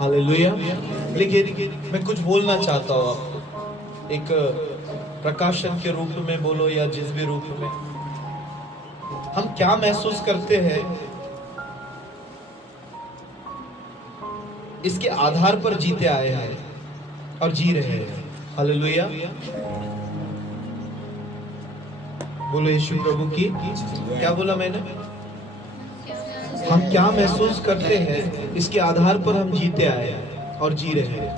Hallelujah. लेकिन मैं कुछ बोलना चाहता हूँ आपको, एक प्रकाशन के रूप में बोलो या जिस भी रूप में, हम क्या महसूस करते हैं इसके आधार पर जीते आए हैं और जी रहे हैं। हालेलुया। बोलो यीशु प्रभु की। क्या बोला मैंने? हम क्या महसूस करते हैं इसके आधार पर हम जीते आए हैं और जी रहे हैं।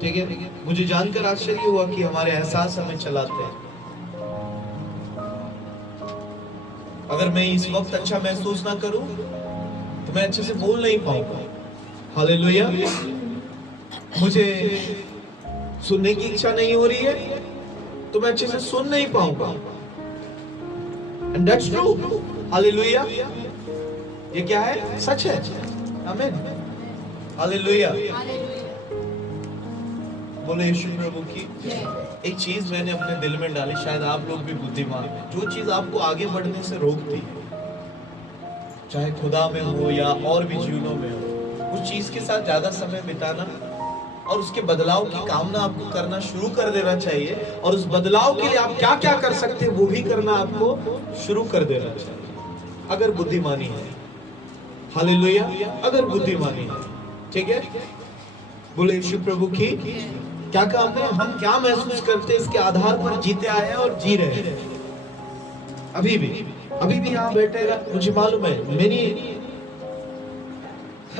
ठीक है। मुझे जानकर आश्चर्य हुआ कि हमारे एहसास हमें चलाते हैं। अगर मैं इस वक्त अच्छा महसूस ना करूं तो मैं अच्छे से बोल नहीं पाऊंगा। हालेलुया। मुझे सुनने की इच्छा नहीं हो रही है तो मैं अच्छे से सुन नहीं पाऊंगा। And that's true. हालेलुया। ये क्या है? सच है। आमीन। हालेलुया। बोलो यीशु प्रभु की। एक चीज मैंने अपने दिल में डाली, शायद आप लोग भी बुद्धिमान हैं। जो चीज आपको आगे बढ़ने से रोकती है, चाहे खुदा में हो या और भी जीवनों में हो, उस चीज के साथ ज्यादा समय बिताना और उसके बदलाव की कामना आपको करना शुरू कर देना चाहिए। और उस बदलाव के लिए आप क्या क्या कर सकते हैं वो भी करना आपको शुरू कर देना चाहिए, अगर बुद्धिमानी है। हालेलुया। अगर बुद्धिमानी है। ठीक है। बोले यीशु प्रभु की। क्या काम है? हम क्या महसूस करते हैं इसके आधार पर जीते आए हैं और जी रहे हैं। अभी भी यहाँ बैठेगा, मुझे मालूम है मेरी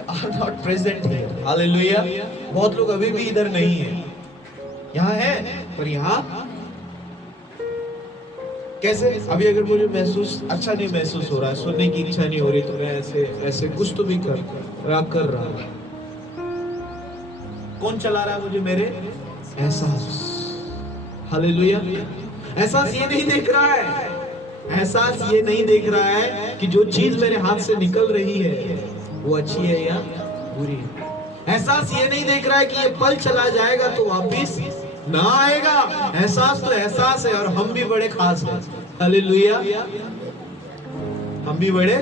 are not present here. Hallelujah. बहुत लोग अभी भी इधर नहीं है, यहाँ है पर यहाँ कैसे? अभी अगर मुझे महसूस अच्छा नहीं महसूस हो रहा है, सुनने की इच्छा नहीं हो रही, तो मैं ऐसे कुछ तो भी कर रहा हूँ। कौन चला रहा है मुझे? मेरे एहसास। हालेलुया। एहसास ये नहीं देख रहा है, एहसास ये नहीं देख रहा है कि जो चीज मेरे हाथ से निकल रही है वो अच्छी है या बुरी है। एहसास ये नहीं देख रहा है कि ये पल चला जाएगा तो वापिस ना आएगा। एहसास तो एहसास है और हम भी बड़े खास हैं। हालेलुया। हम भी बड़े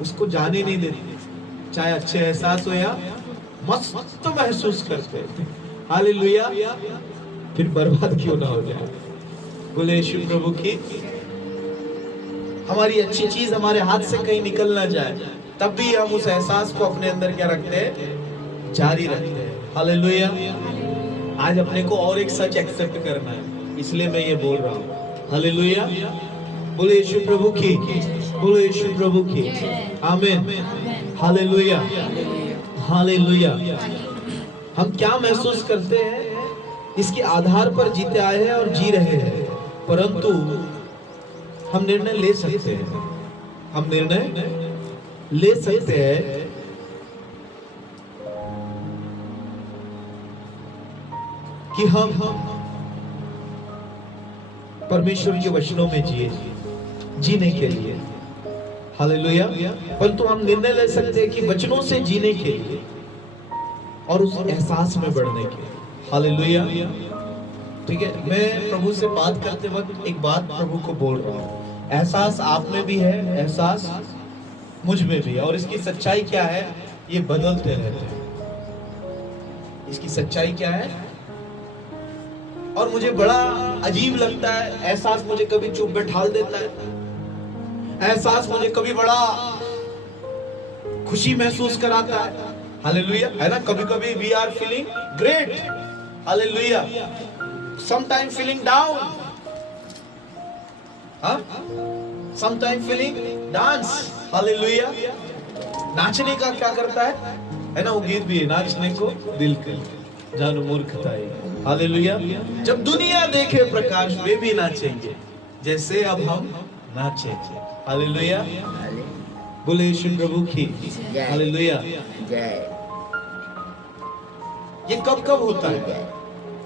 उसको जाने नहीं देते, चाहे अच्छे एहसास हो या मस्त महसूस करते हैं। हालेलुया। फिर बर्बाद क्यों ना हो जाए। बोले यीशु प्रभु की। हमारी अच्छी चीज हमारे हाथ से कहीं निकल ना जाए, तब भी हम उस एहसास को अपने अंदर क्या रखते हैं? जारी रखते हैं। हालेलुया। आज अपने को और एक सच एक्सेप्ट करना है, इसलिए मैं ये बोल रहा हूँ। हालेलुया। बोले यीशु प्रभु की। बोलो यीशु प्रभु की। आमीन। हालेलुया। हालेलुया। हम क्या महसूस करते हैं इसके आधार पर जीते आए हैं और जी रहे हैं, परंतु हम निर्णय ले सकते हैं। हम निर्णय ले सकते हैं कि हम परमेश्वर के वचनों में जिए, जीने के लिए। हालेलुया। परंतु हम निर्णय ले सकते हैं कि वचनों से जीने के लिए और उस एहसास में बढ़ने के लिए। हालेलुया। ठीक है। मैं प्रभु से बात करते वक्त एक बात प्रभु को बोल रहा हूँ। एहसास आप में भी है, एहसास मुझ में भी है, और इसकी सच्चाई क्या है? ये बदलते रहते हैं। इसकी सच्चाई क्या है? और मुझे बड़ा अजीब लगता है, एहसास मुझे कभी चुप बैठा देता है, एहसास मुझे कभी बड़ा खुशी महसूस कराता है। हालेलुया। है ना? कभी कभी we are feeling great. Hallelujah. Sometime feeling down, sometime feeling dance. Hallelujah. नाचने का क्या करता है ना? वो गीत भी है, नाचने को दिल कर जानू मूर्खताई। हालेलुया। जब दुनिया देखे प्रकाश वे भी नाचेंगे जैसे अब हम नाचेंगे। हालेलुया। बोले यीशु प्रभु की। हालेलुया। ये कब कब होता है?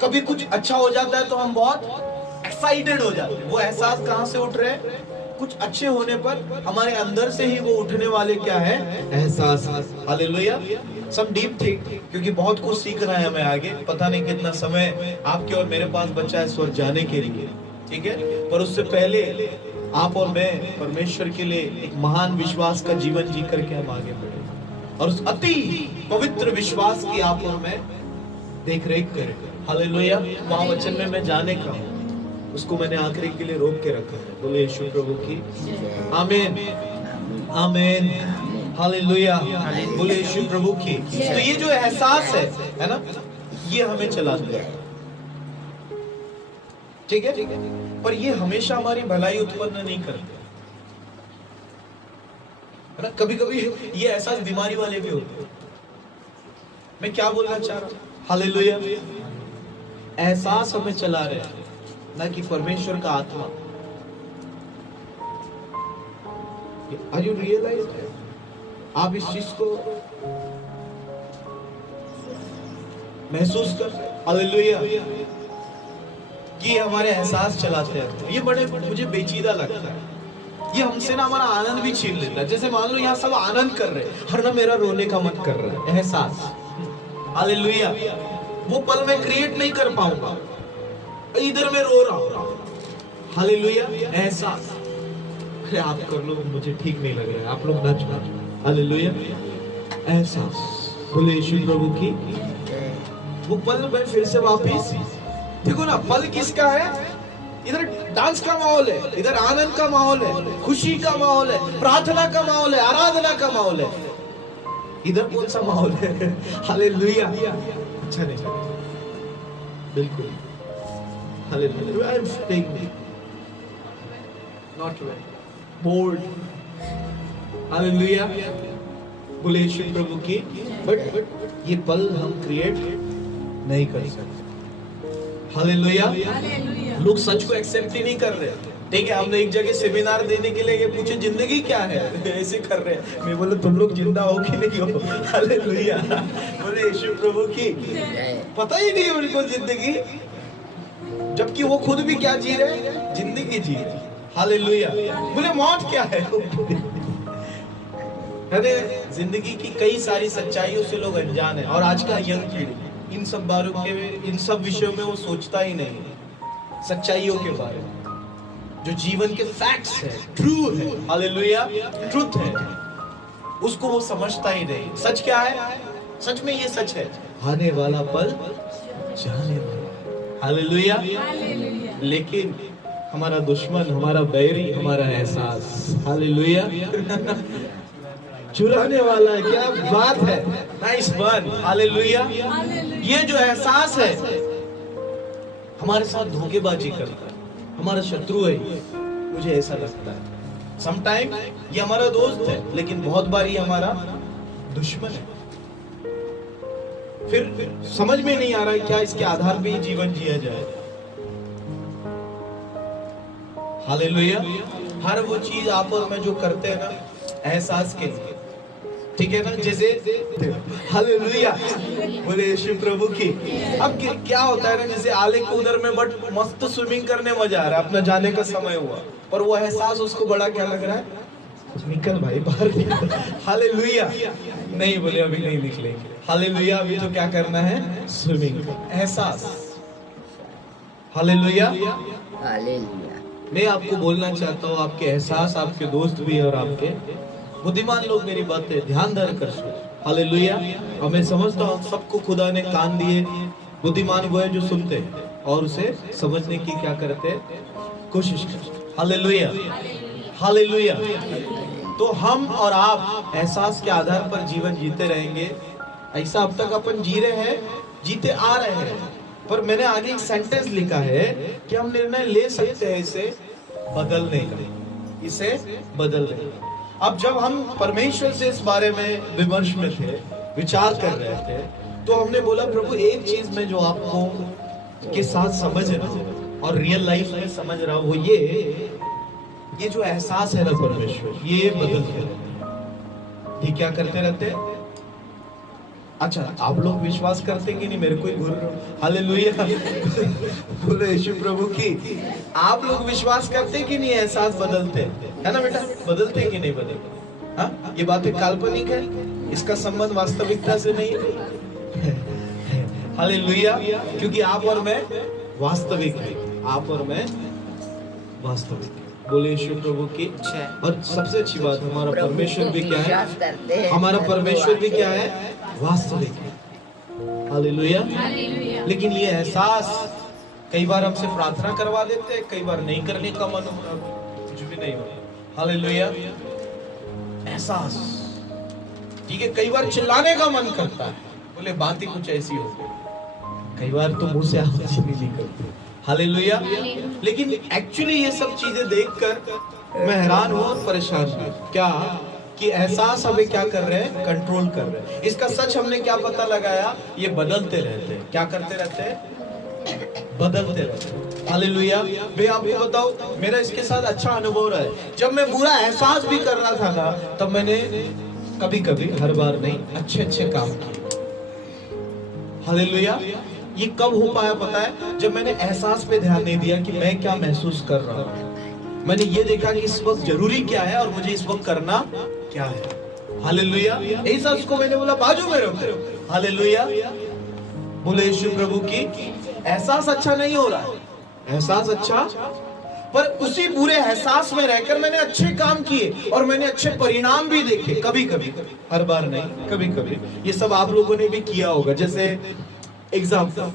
कभी कुछ अच्छा हो जाता है तो हम बहुत एक्साइटेड हो जाते हैं। वो एहसास कहां से उठ रहे हैं? कुछ अच्छे होने पर हमारे अंदर से ही वो उठने वाले क्या है? एहसास। हालेलुया। सम डीप थिंग, क्योंकि बहुत कुछ सीखना है हमें आगे। पता नहीं कितना समय आपके और मेरे पास बचा है स्वर्ग जाने के लिए। ठीक है। पर उससे पहले आप और मैं परमेश्वर के लिए एक महान विश्वास का जीवन जी करके हम आगे बढ़े। और उस अति पवित्र विश्वास की आप और मैं देख रेख करें। हालेलुया। वहां वचन में मैं जाने का हूं, उसको मैंने आखिरी के लिए रोक के रखा है। बोले यीशु प्रभु की आमीन आमीन हालेलुया। बोले यीशु प्रभु की। तो ये जो एहसास है ना, ये हमें चलाते हैं, ठीक है, पर ये हमेशा हमारी भलाई उत्पन्न नहीं करते है ना। कभी कभी ये एहसास बीमारी वाले भी होते हैं। मैं क्या बोलना चाह रहा हूं? हालेलुया। एहसास हमें चला रहे हैं, ना कि परमेश्वर का आत्मा। Are you realize? आप इस चीज को महसूस कर? हालेलुया। कि हमारे एहसास चलाते हैं, ये बड़े मुझे पेचीदा लगता है। ये हमसे ना हमारा आनंद भी छीन लेता है। जैसे मान लो यहाँ सब आनंद कर रहे हैं, हर ना मेरा रोने का मन कर रहा है। एहसास, हालेलुया, वो पल मैं क्रिएट नहीं कर पाऊंगा, इधर मैं रो रहा हूँ। हालेलुया। एहसास, अरे आप कर लो, मुझे ठीक नहीं लग रहा है, आप लोग नाच नाच। हालेलुया। एहसास। बोले यीशु प्रभु की। वो पल मैं फिर से वापिस, देखो ना, पल किसका है? इधर डांस का माहौल है, इधर आनंद का माहौल है, खुशी का माहौल है, प्रार्थना का माहौल है, आराधना का माहौल है। इधर कौन सा माहौल है? हालेलुया। अच्छा नहीं, बिल्कुल। Hallelujah. I am feeling not well, board. Hallelujah. बोले यीशु प्रभु की। बट ये पल हम क्रिएट नहीं कर सकते। हालेलुया। लोग सच को एक्सेप्ट ही नहीं कर रहे। ठीक है, हमने एक जगह सेमिनार देने के लिए पूछे जिंदगी क्या है, ऐसे कर रहे हैं। मैं बोले तुम लोग जिंदा हो कि नहीं हो? हालेलुया। बोले यीशु प्रभु की। पता ही नहीं उनको जिंदगी, जबकि वो खुद भी क्या जी रहे? जिंदगी जी रहे। हालेलुया। बोले मौत क्या है? अरे जिंदगी की कई सारी सच्चाइयों से लोग अनजान है। और आज का यंग पीढ़ी इन सब बारों के, इन सब विषयों में वो सोचता ही नहीं। सच्चाइयों के बारे में, जो जीवन के फैक्ट्स है, ट्रू है, हालेलुया, ट्रुथ है, उसको वो समझता ही नहीं। सच क्या है? सच में ये सच है, आने वाला पल जाने वाला। हालेलुया। लेकिन हमारा दुश्मन, हमारा बैरी, हमारा एहसास, हालेलुया, चुराने वाला है। क्या बात है, नाइस वन, हालेलुया। ये जो एहसास है हमारे साथ धोखेबाजी करता है, हमारा शत्रु है, मुझे ऐसा लगता है। समटाइम ये हमारा दोस्त है, लेकिन बहुत बार ये हमारा दुश्मन है। फिर समझ में नहीं आ रहा है क्या इसके आधार पे जीवन जिया जाए। हालेलुया। हर वो चीज आप और मैं जो करते हैं ना, एहसास के लिए, ठीक है ना, जैसे हालेलुया, बोले यीशु प्रभु की। अब क्या होता है ना, जैसे आले को उधर में बट मस्त स्विमिंग करने मजा आ रहा है, अपना जाने का समय हुआ, पर वो एहसास उसको बड़ा क्या लग रहा है? निकल भाई बाहर निकल। हालेलुया। नहीं बोले अभी नहीं निकलेंगे। हालेलुया। अभी तो क्या करना है? स्विमिंग। एहसास। हालेलुया। हालेलुया। मैं आपको बोलना चाहता हूँ, आपके एहसास, आपके दोस्त भी और आपके बुद्धिमान लोग मेरी बातें ध्यान धर कर सुनो। हालेलुया। और मैं समझता हूँ सबको खुदा ने कान दिए। बुद्धिमान वो है जो सुनते और उसे समझने की क्या करते हैं? कोशिश करते। हालेलुया। हालेलुया। तो हम और आप एहसास के आधार पर जीवन जीते रहेंगे। ऐसा अब तक अपन जी रहे हैं, जीते आ रहे हैं। पर मैंने आगे एक सेंटेंस लिखा है कि हम निर्णय ले सकते हैं इसे बदलने का, इसे बदलने का। अब जब हम परमेश्वर से इस बारे में विमर्श में थे, विचार कर रहे थे, तो हमने बोला प्रभु एक चीज में जो आपको के साथ समझ रहा और रियल लाइफ में समझ रहा वो ये जो एहसास है ना परमेश्वर, ये बदलते रहते। ये क्या करते रहते? अच्छा, आप लोग विश्वास करते कि नहीं? मेरे को ही घूर रहा हूं। हालेलुया। बोले यीशु प्रभु की। आप लोग विश्वास करते कि नहीं एहसास बदलते है ना बेटा? बदलते कि नहीं बदलते? हाँ, ये बातें काल्पनिक है, इसका संबंध वास्तविकता से नहीं है। हालेलुया। क्योंकि आप और मैं वास्तविक है, आप और मैं वास्तविक है। बोले यीशु प्रभु की। और सबसे अच्छी बात, हमारा प्रभु परमेश्वर को भी क्या विश्वास है, करते हैं, हमारा धन्यवाद। परमेश्वर भी क्या है, वास्तविक है। हालेलुया। लेकिन ये एहसास, कई बार हमसे प्रार्थना करवा देते हैं, कई बार नहीं करने का मन होता, कुछ भी नहीं होता। हालेलुया। एहसास, ठीक है, कई बार चिल्लाने का मन करता है, बोले बात ही कुछ ऐसी हो गई, कई बार तो मुंह से आवाज ही नहीं निकलती। हालेलुया। लेकिन एक्चुअली ये सब चीजें देखकर मैं हैरान हुआ और परेशान हुआ, क्या कि एहसास हमें क्या कर रहे हैं, कंट्रोल कर रहे हैं। इसका सच हमने क्या पता लगाया, ये बदलते रहते हैं। क्या करते रहते हैं, बदलते रहते हैं। हालेलुया। मैं आपको बताऊं, मेरा इसके साथ अच्छा अनुभव रहा है। जब मैं बुरा एहसास भी कर रहा था ना, तब मैंने कभी कभी, हर बार नहीं, अच्छे अच्छे काम किए। हालेलुया। ये कब हो पाया पता है, जब मैंने एहसास पे ध्यान नहीं दिया कि मैं क्या महसूस कर रहा हूँ। मैंने ये देखा कि इस वक्त जरूरी क्या है और मुझे इस वक्त करना क्या है। हालेलुया। ऐसा उसको मैंने बोला बाजू में रखो। हालेलुया। बोले यीशु प्रभु की। एहसास अच्छा नहीं हो रहा है, एहसास अच्छा, पर उसी बुरे एहसास में रहकर मैंने अच्छे काम किए और मैंने अच्छे परिणाम भी देखे। कभी कभी, हर बार नहीं, कभी कभी। ये सब आप लोगों ने भी किया होगा। जैसे एग्जाम्पल,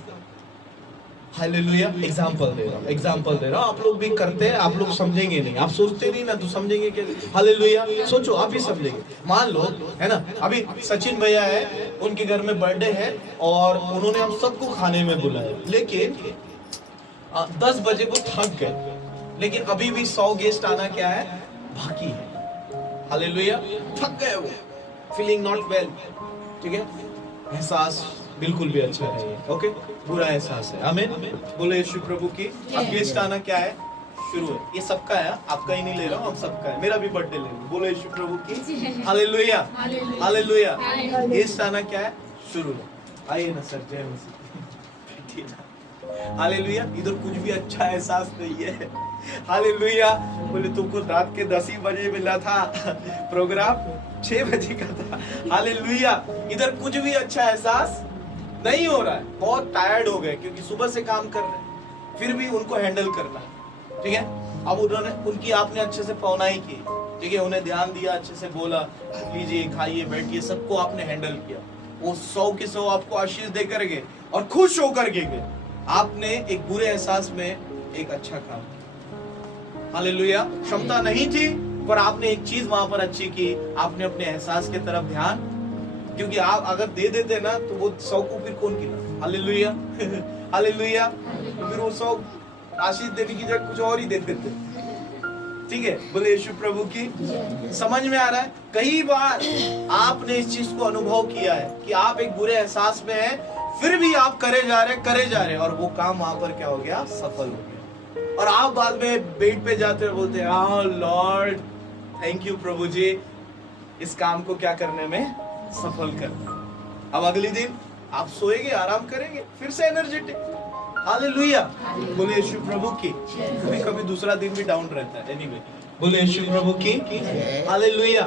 हालेलुया, एग्जाम्पल दे रहा हूं, आप लोग भी करते हैं, आप लोग समझेंगे नहीं, आप सोचते नहीं ना तो समझेंगे कैसे। हालेलुया। सोचो, आप ही समझेंगे। मान लो, है ना, अभी सचिन भैया है, उनके घर में बर्थडे है और उन्होंने हम सबको खाने में बुलाया, लेकिन 10 बजे वो थक गए, लेकिन अभी भी 100 गेस्ट आना क्या है, बाकी है। हालेलुया। थक गए वो, फीलिंग नॉट वेल, ठीक है। एहसास बिल्कुल भी अच्छा नहीं है, ओके, बुरा एहसास है। आमीन। बोले यीशु प्रभु की। अब गेस्ट आना क्या है, शुरू है। ये सबका है, आपका ही नहीं ले रहा हूँ, हम सबका है। मेरा भी बर्थडे ले लो। बोले यीशु प्रभु की। हालेलुया। हालेलुया। गेस्ट आना क्या है, शुरू है। आइए ना सर, जय मसीह। हालेलुया। इधर कुछ भी अच्छा एहसास नहीं है। हालेलुया। बोले तुमको रात के 10 ही बजे मिला था प्रोग्राम, 6 बजे का था। हालेलुया। इधर कुछ भी अच्छा एहसास नहीं हो रहा है, बहुत टायर्ड हो गए क्योंकि सुबह से काम कर रहे हैं, फिर भी उनको हैंडल करना, ठीक है। अब उन्होंने, उनकी आपने अच्छे से पौनाई की, ठीक है, उन्हें ध्यान दिया, अच्छे से बोला, लीजिए खाइए बैठिए, सबको आपने हैंडल किया। वो 100 के 100 आपको आशीष देकर गए और खुश होकर के गए। आपने एक बुरे एहसास में एक अच्छा काम किया। हालेलुया। क्षमता नहीं थी, पर आपने एक चीज वहां पर अच्छी की, आपने अपने एहसास के तरफ ध्यान, क्योंकि आप अगर दे देते ना तो वो 100 को फिर कौन गिना। हालेलुया। हालेलुया। तो फिर वो 100 आशीष देने की जगह कुछ और ही दे देते, ठीक है। बोले यीशु प्रभु की। समझ में आ रहा है। कई बार आपने इस चीज को अनुभव किया है कि आप एक बुरे एहसास में हैं, फिर भी आप करे जा रहे और वो काम वहां पर क्या हो गया, सफल हो गया। और आप बाद में बेड पे जाते और बोलते हैं, लॉर्ड थैंक यू प्रभु जी, इस काम को क्या करने में, सफल करना। अब अगले दिन आप सोएंगे, आराम करेंगे, फिर से एनर्जेटिक। हालेलुया। बोले यीशु प्रभु की। कभी कभी दूसरा दिन भी डाउन रहता है, एनीवे। बोले यीशु प्रभु की। हालेलुया।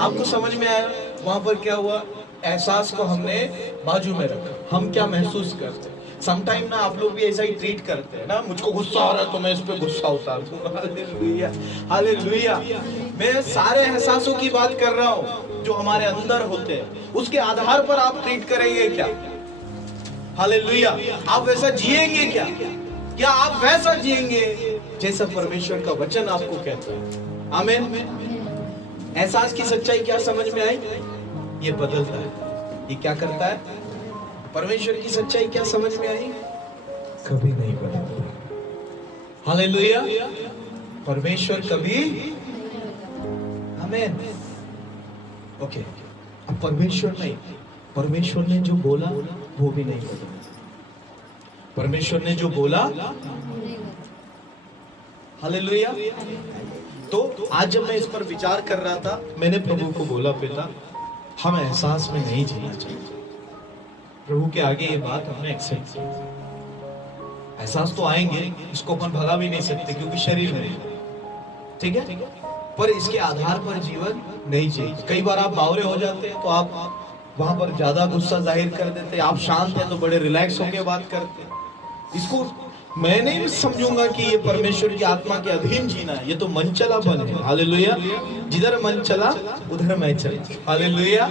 आपको समझ में आया वहां पर क्या हुआ, एहसास को हमने बाजू में रखा। हम क्या महसूस करते हैं, समटाइम ना आप लोग भी ऐसा ही ट्रीट करते हैं ना, मुझको गुस्सा आ रहा है तो मैं इस पे गुस्सा उतार दूंगा। हालेलुया। हालेलुया। मैं सारे एहसासों की बात कर रहा हूँ जो हमारे अंदर होते हैं, उसके आधार पर आप ट्रीट करेंगे क्या। हालेलुया। आप वैसा जिएंगे क्या आप वैसा जिएंगे जैसा परमेश्वर का वचन आपको कहता है। आमीन। एहसास की सच्चाई क्या समझ में आई, ये बदलता है, ये क्या करता है, परमेश्वर की सच्चाई क्या समझ में आई, कभी नहीं बदलता। हालेलुया। परमेश्वर कभी, आमीन। ओके। अब परमेश्वर नहीं, परमेश्वर ने जो बोला वो भी नहीं बदला। परमेश्वर ने जो बोला, हालेलुया। तो आज जब मैं इस पर विचार कर रहा था, मैंने प्रभु को बोला, पिता हम एहसास में नहीं जीना चाहिए। प्रभु के आगे ये बात हमने एक्सेप्ट की। एहसास तो आएंगे, इसको अपन भगा भी नहीं सकते क्योंकि शरीर है, ठीक है, पर इसके आधार पर जीवन नहीं चाहिए। कई बार आप बावरे हो जाते हैं तो आप वहां पर ज्यादा गुस्सा जाहिर कर देते हैं, आप शांत हैं तो बड़े रिलैक्स होकर बात करते हैं। इसको मैं नहीं समझूंगा कि ये परमेश्वर की आत्मा के अधीन जीना है, ये तो मन चलापन है। हालेलुया। जिधर मन चला उधर मैं चला। हालेलुया।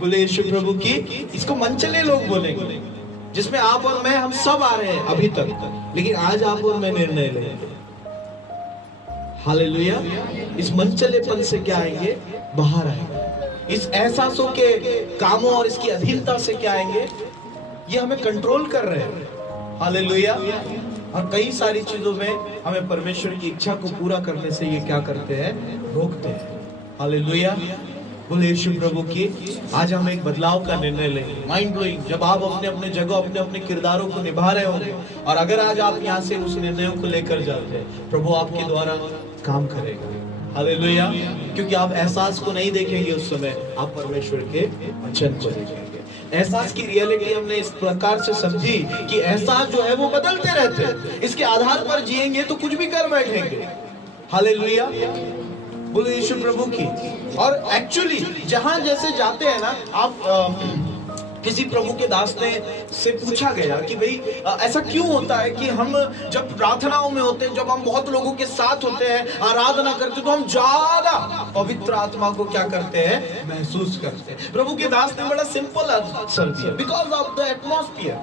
बोले यीशु प्रभु की। इसको मन चले लोग बोलेंगे, जिसमें आप और मैं हम सब आ रहे हैं अभी तक, लेकिन आज आप और मैं निर्णय लेंगे। हालेलुया। इस मन चलेपन से क्या आएंगे? बाहर आएंगे। इस एहसासों के कामों और इसकी अधीनता से क्या आएंगे? ये हमें कंट्रोल कर रहे हैं। हालेलुया। और कई सारी चीजों में हमें परमेश्वर की इच्छा को पूरा करने से ये क्या करते हैं? रोकते हैं। हालेलुया। बोले यीशु प्रभु की। आज हम एक बदलाव का निर्णय लेंगे। Mind blowing. जब आप अपने अपने जगह अपने अपने किरदारों को निभा रहे होंगे, और अगर आज आप यहाँ से उस निर्णयों को लेकर जाते हैं, प्रभु आपके द्वारा काम करेगा। हालेलुया। क्योंकि आप एहसास को नहीं देखेंगे उस समय, आप परमेश्वर के वचन को देखेंगे। एहसास की रियलिटी हमने इस प्रकार से समझी कि एहसास जो है वो बदलते रहते हैं। इसके आधार पर जिएंगे तो कुछ भी कर बैठेंगे। हालेलुया। बोले यीशु प्रभु की। और एक्चुअली जहां जैसे जाते हैं ना आप, किसी प्रभु के दास ने से पूछा गया कि भाई ऐसा क्यों होता है कि हम जब प्रार्थनाओं में होते हैं, जब हम बहुत लोगों के साथ होते हैं, आराधना करते हैं, तो हम ज्यादा पवित्र आत्मा को क्या करते हैं? महसूस करते हैं। प्रभु के दास ने बड़ा सिंपल आंसर दिया, because of the atmosphere.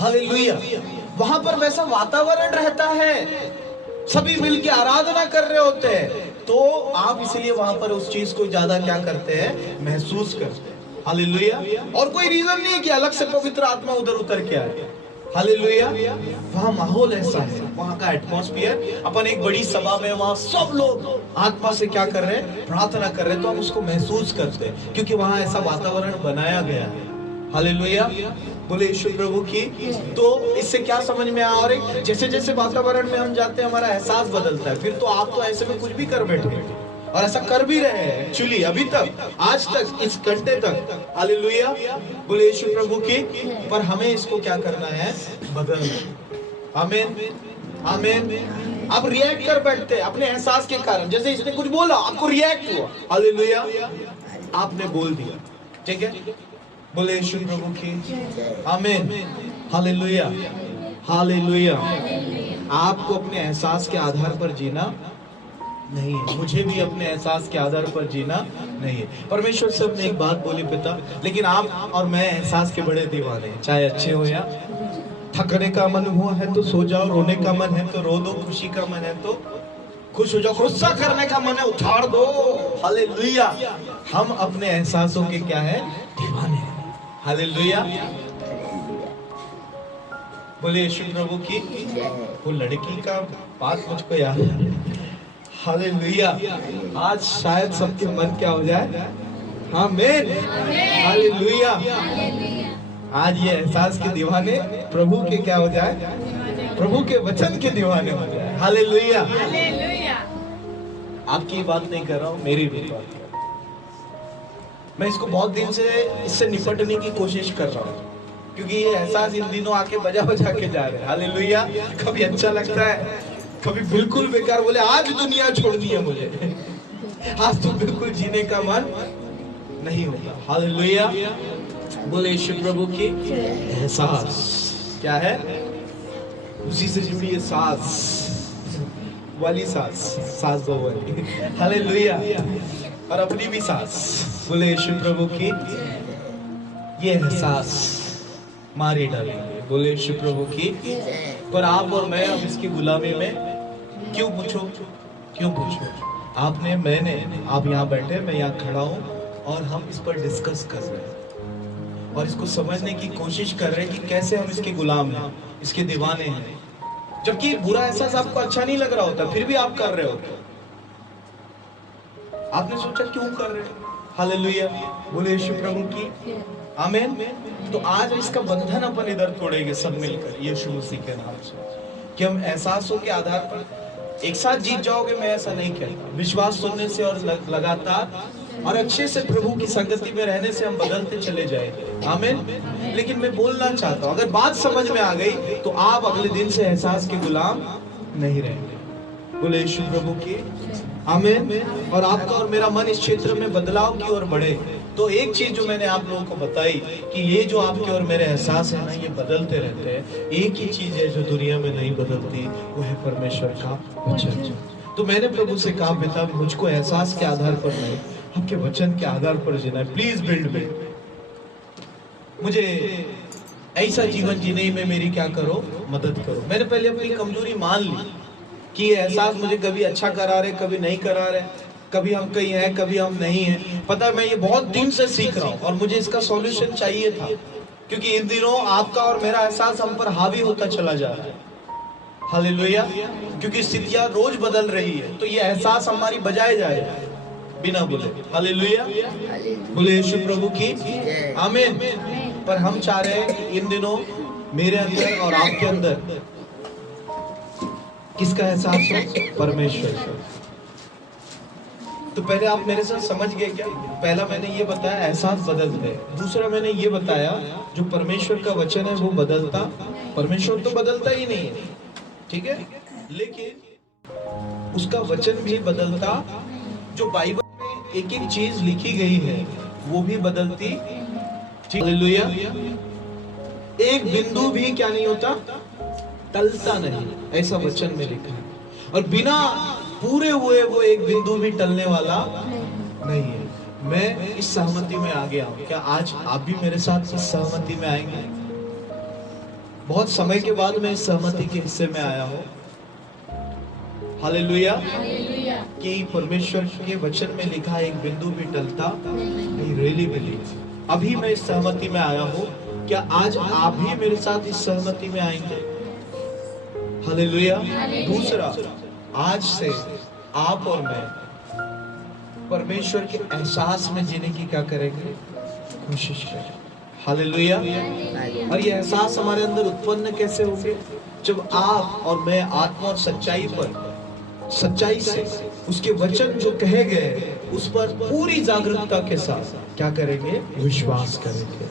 Hallelujah. वहां पर वैसा वातावरण रहता है, सभी मिलके आराधना कर रहे होते हैं, तो आप इसलिए वहां पर उस चीज को ज्यादा क्या करते हैं? महसूस करते हैं। हालेलुया। और कोई रीजन नहीं है कि अलग से पवित्र आत्मा उधर उतर के आए। हालेलुया। वहाँ माहौल ऐसा है, वहाँ का एटमॉस्फियर। अपन एक बड़ी सभा में, वहाँ सब लोग आत्मा से क्या कर रहे हैं? प्रार्थना कर रहे हैं, तो हम उसको महसूस करते हैं, क्योंकि वहाँ ऐसा वातावरण बनाया गया है। हालेलुया। बोले यीशु प्रभु की। तो इससे क्या समझ में आया? और जैसे जैसे वातावरण में हम जाते हैं, हमारा एहसास बदलता है। फिर तो आप तो ऐसे में कुछ भी कर बैठे, और ऐसा कर भी रहे हैं एक्चुअली अभी तक, आज तक, इस घंटे तक। हालेलुया। बोले यीशु प्रभु की। पर हमें इसको क्या करना है? बदलना। आमीन। आमीन। आप रिएक्ट कर बैठते हैं अपने एहसास के कारण। जैसे इसने कुछ बोला, आपको रिएक्ट हुआ। हालेलुया। आपने बोल दिया, ठीक है। बोले यीशु प्रभु की। आमीन। हालेलुया। हालेलुया। आपको अपने एहसास के आधार पर जीना नहीं है, मुझे भी अपने एहसास के आधार पर जीना नहीं है। परमेश्वर से अपने एक बात बोली, पिता, लेकिन आप और मैं एहसास के बड़े दीवाने हैं। चाहे अच्छे हो या थकने का मन हुआ है तो सो जाओ, रोने का मन है तो रो दो, खुशी का मन है तो खुश हो जाओ, गुस्सा करने का मन है उछाड़ दो। हालेलुया। हम अपने एहसासों के क्या है? दीवाने हैं। हालेलुया। बोले यीशु प्रभु की। वो लड़की का बात मुझको याद है। हालेलुया। आज शायद सबके मन क्या हो जाए? आमीन। हालेलुया। आज ये एहसास के दीवाने प्रभु के क्या हो जाए? प्रभु के वचन के दीवाने हो जाए। हालेलुया। आपकी बात नहीं कर रहा हूँ, मेरी भी बात कर रहा हूँ। मैं इसको बहुत दिन से इससे निपटने की कोशिश कर रहा हूँ, क्योंकि ये एहसास इन दिनों आके बजा बजा के जा रहे हैं। हालेलुया। कभी अच्छा लगता है, कभी बिल्कुल बेकार। बोले आज दुनिया छोड़नी है मुझे, आज तो बिल्कुल जीने का मन नहीं होगा। हालेलुया। बोले यीशु प्रभु की। एहसास क्या है? उसी से जुड़ी है सांस वाली सांस, सांस दो वाली। हालेलुया। और अपनी भी सांस। बोले यीशु प्रभु की। ये एहसास मारे डालेंगे। बोले यीशु प्रभु की। पर आप और मैं अब इसकी गुलामी में क्यों पूछो? क्यों पूछो? आपने, मैंने, आप यहाँ बैठे, मैं यहाँ खड़ा हूँ, और हम इस पर डिस्कस कर रहे हैं और इसको समझने की कोशिश कर रहे हैं कि कैसे हम इसके गुलाम हैं, इसके दीवाने हैं। जबकि बुरा एहसास आपको अच्छा नहीं लग रहा होता, फिर भी आप कर रहे हो। आपने सोचा क्यों कर रहे हो? हालेलुया। बोले यीशु प्रभु की। आमीन। तो आज इसका बंधन अपन इधर तोड़ेंगे सब मिलकर यीशु मसीह के नाम से, कि हम एहसासों के आधार पर एक साथ जीत जाओगे। मैं ऐसा नहीं कहता। विश्वास सुनने से और लगातार और अच्छे से प्रभु की संगति में रहने से हम बदलते चले जाएंगे। आमीन। लेकिन मैं बोलना चाहता हूँ, अगर बात समझ में आ गई तो आप अगले दिन से एहसास के गुलाम नहीं रहेंगे। बोले यीशु प्रभु की। आमीन। और आपका और मेरा मन इस क्षेत्र में बदलाव की ओर बढ़े। तो एक चीज जो मैंने आप लोगों को बताई कि ये जो आपके और मेरे एहसास है ना, ये बदलते रहते हैं। एक ही चीज है जो दुनिया में नहीं बदलती, वो है परमेश्वर का वचन। तो मैंने प्रभु से कहा, पिता मुझको एहसास के आधार पर नहीं, आपके वचन के आधार पर जीना है। प्लीज बिल्ड मी, मुझे ऐसा जीवन जीने में मेरी क्या करो, मदद करो। मैंने पहले अपनी कमजोरी मान ली कि ये एहसास मुझे कभी अच्छा करा रहे, कभी नहीं करा रहे, कभी हम कहीं हैं, कभी हम नहीं हैं। पता है, मैं ये बहुत दिन से सीख रहा हूँ और मुझे इसका सॉल्यूशन चाहिए था, क्योंकि इन दिनों आपका और मेरा एहसास हम पर हावी होता चला जा रहा है। हालेलुया। क्योंकि स्थितियां रोज बदल रही है, तो ये एहसास हमारी बजाए जा रहा है बिना बोले। हालेलुया। बोले यीशु प्रभु की आमीन। पर हम चाह रहे हैं कि इन दिनों मेरे अंदर और आपके अंदर किसका एहसास हो? परमेश्वर का। तो पहले आप मेरे साथ समझ गए क्या? पहला मैंने ये बताया एहसास बदलते हैं, दूसरा मैंने ये बताया जो परमेश्वर का वचन है वो बदलता, परमेश्वर तो बदलता ही नहीं है, ठीक है, लेकिन उसका वचन भी बदलता। जो बाइबल में एक एक चीज लिखी गई है वो भी बदलती। हालेलुया। एक बिंदु भी क्या नहीं होता, टलता नहीं, ऐसा वचन में लिखा है। और बिना पूरे हुए वो एक बिंदु भी टलने वाला नहीं है। मैं इस सहमति में आ गया हूं। क्या आज आप भी मेरे साथ इस सहमति में आएंगे? बहुत समय के बाद मैं इस सहमति के हिस्से में आया हूं। हालेलुया। कि परमेश्वर के वचन में लिखा एक बिंदु भी टलता नहीं। Really believe. अभी मैं इस सहमति में आया हूं। क्या आज आप भी मेरे साथ इस सहमति में आएंगे? हालेलुया। दूसरा, आज से आप और मैं परमेश्वर के एहसास में जीने की क्या करेंगे? कोशिश करें। हालेलुया। और ये एहसास हमारे अंदर उत्पन्न कैसे होंगे? जब आप और मैं आत्मा और सच्चाई पर, सच्चाई से उसके वचन जो कहे गए उस पर पूरी जागरूकता के साथ क्या करेंगे? विश्वास करेंगे।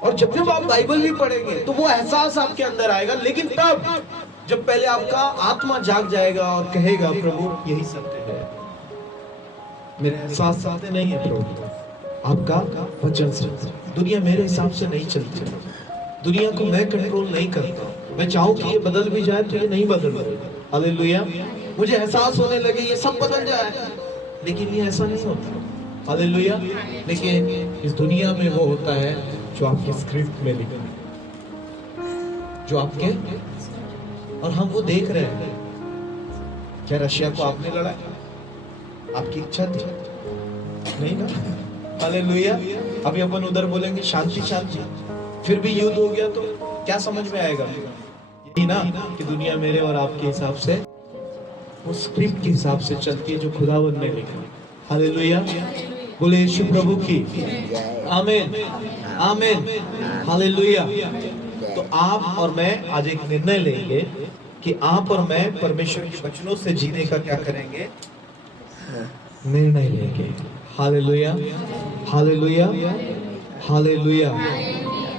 और जब जब आप बाइबल भी पढ़ेंगे तो वो एहसास आपके अंदर आएगा, लेकिन तब जब पहले आपका आत्मा जाग जाएगा और कहेगा प्रभु यही सत्य है, मेरे एहसास सत्य नहीं है प्रभु, आपका वचन सत्य है। दुनिया मेरे हिसाब से नहीं चलती, दुनिया को मैं कंट्रोल नहीं करता। मैं चाहूं कि ये बदल भी जाए तो ये नहीं बदल रहा। हालेलुया। मुझे एहसास होने लगे ये सब बदल जाए, लेकिन ये ऐसा नहीं होता। हालेलुया। लेकिन इस दुनिया में वो होता है जो आपके स्क्रिप्ट में लिखा है, जो आपके, और हम वो देख रहे हैं। क्या रशिया को आपने लड़ा? आपकी इच्छा थी? नहीं ना। हालेलुया। अभी अपन उधर बोलेंगे शांति शांति, फिर भी युद्ध हो गया तो क्या समझ में आएगा? यही ना कि दुनिया मेरे और आपके हिसाब से, वो स्क्रिप्ट के हिसाब से चलती है जो खुदावंद ने लिखा। हालेलुया। बोले यीशु प्रभु की आमीन आमीन। हालेलुया। तो आप और मैं आज एक निर्णय लेंगे कि आप और मैं परमेश्वर के वचनों से जीने का क्या करेंगे? निर्णय लेंगे। Hallelujah hallelujah hallelujah.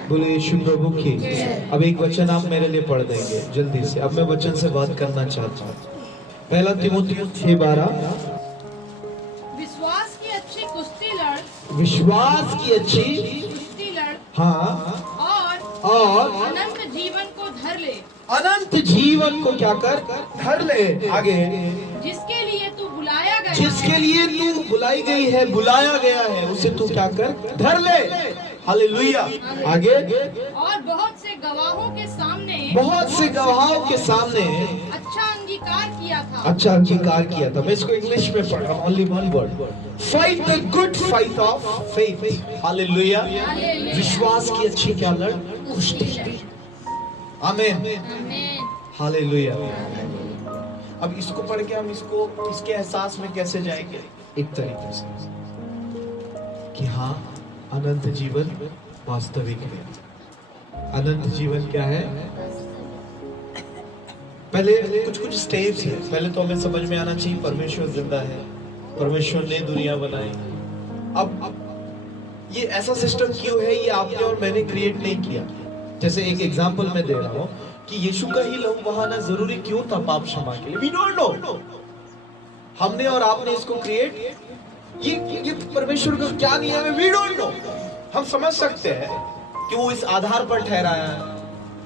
बोले यीशु प्रभु की। अब एक वचन आप मेरे लिए पढ़ देंगे जल्दी से। अब मैं वचन से बात करना चाहता हूँ। पहला तीमुथियुस 6:12। विश्वास की अच्छी कुश्ती लड़, विश्वास की अच्छी कुश्ती लड़, हाँ, और अनंत जीवन को धर ले, अनंत जीवन को क्या कर? धर ले। आगे, जिसके लिए तू बुलाया गया, जिसके लिए तू बुलाई गई है, बुलाया गया है, उसे तू क्या कर? धर ले। हालेलुया। आगे, और बहुत से गवाहों के सामने, बहुत से गवाहों के सामने अच्छा अंगीकार किया था, अच्छा अंगीकार किया था। मैं इसको इंग्लिश में पढ़ रहा हूँ, only one word, fight the good fight of faith. Hallelujah. विश्वास की अच्छी क्या लड़? कुश्ती। आमीन हालेलुया। अब इसको पढ़ के हम इसको, इसके एहसास में कैसे जाएंगे? एक तरीके से कि हाँ, अनंत जीवन वास्तविक है। अनंत जीवन क्या है? पहले कुछ कुछ स्टेप्स है। पहले तो हमें समझ में आना चाहिए परमेश्वर जिंदा है, परमेश्वर ने दुनिया बनाई। अब ये ऐसा सिस्टम क्यों है? ये आपने और मैंने क्रिएट नहीं किया। जैसे एक एग्जांपल मैं दे रहा हूँ कि यीशु का ही लहू बहाना जरूरी क्यों था पाप क्षमा के लिए? We don't know. हमने और आपने इसको क्रिएट ये परमेश्वर का क्या नियम है, वी डोंट नो। हम समझ सकते हैं कि वो इस आधार पर ठहराया है।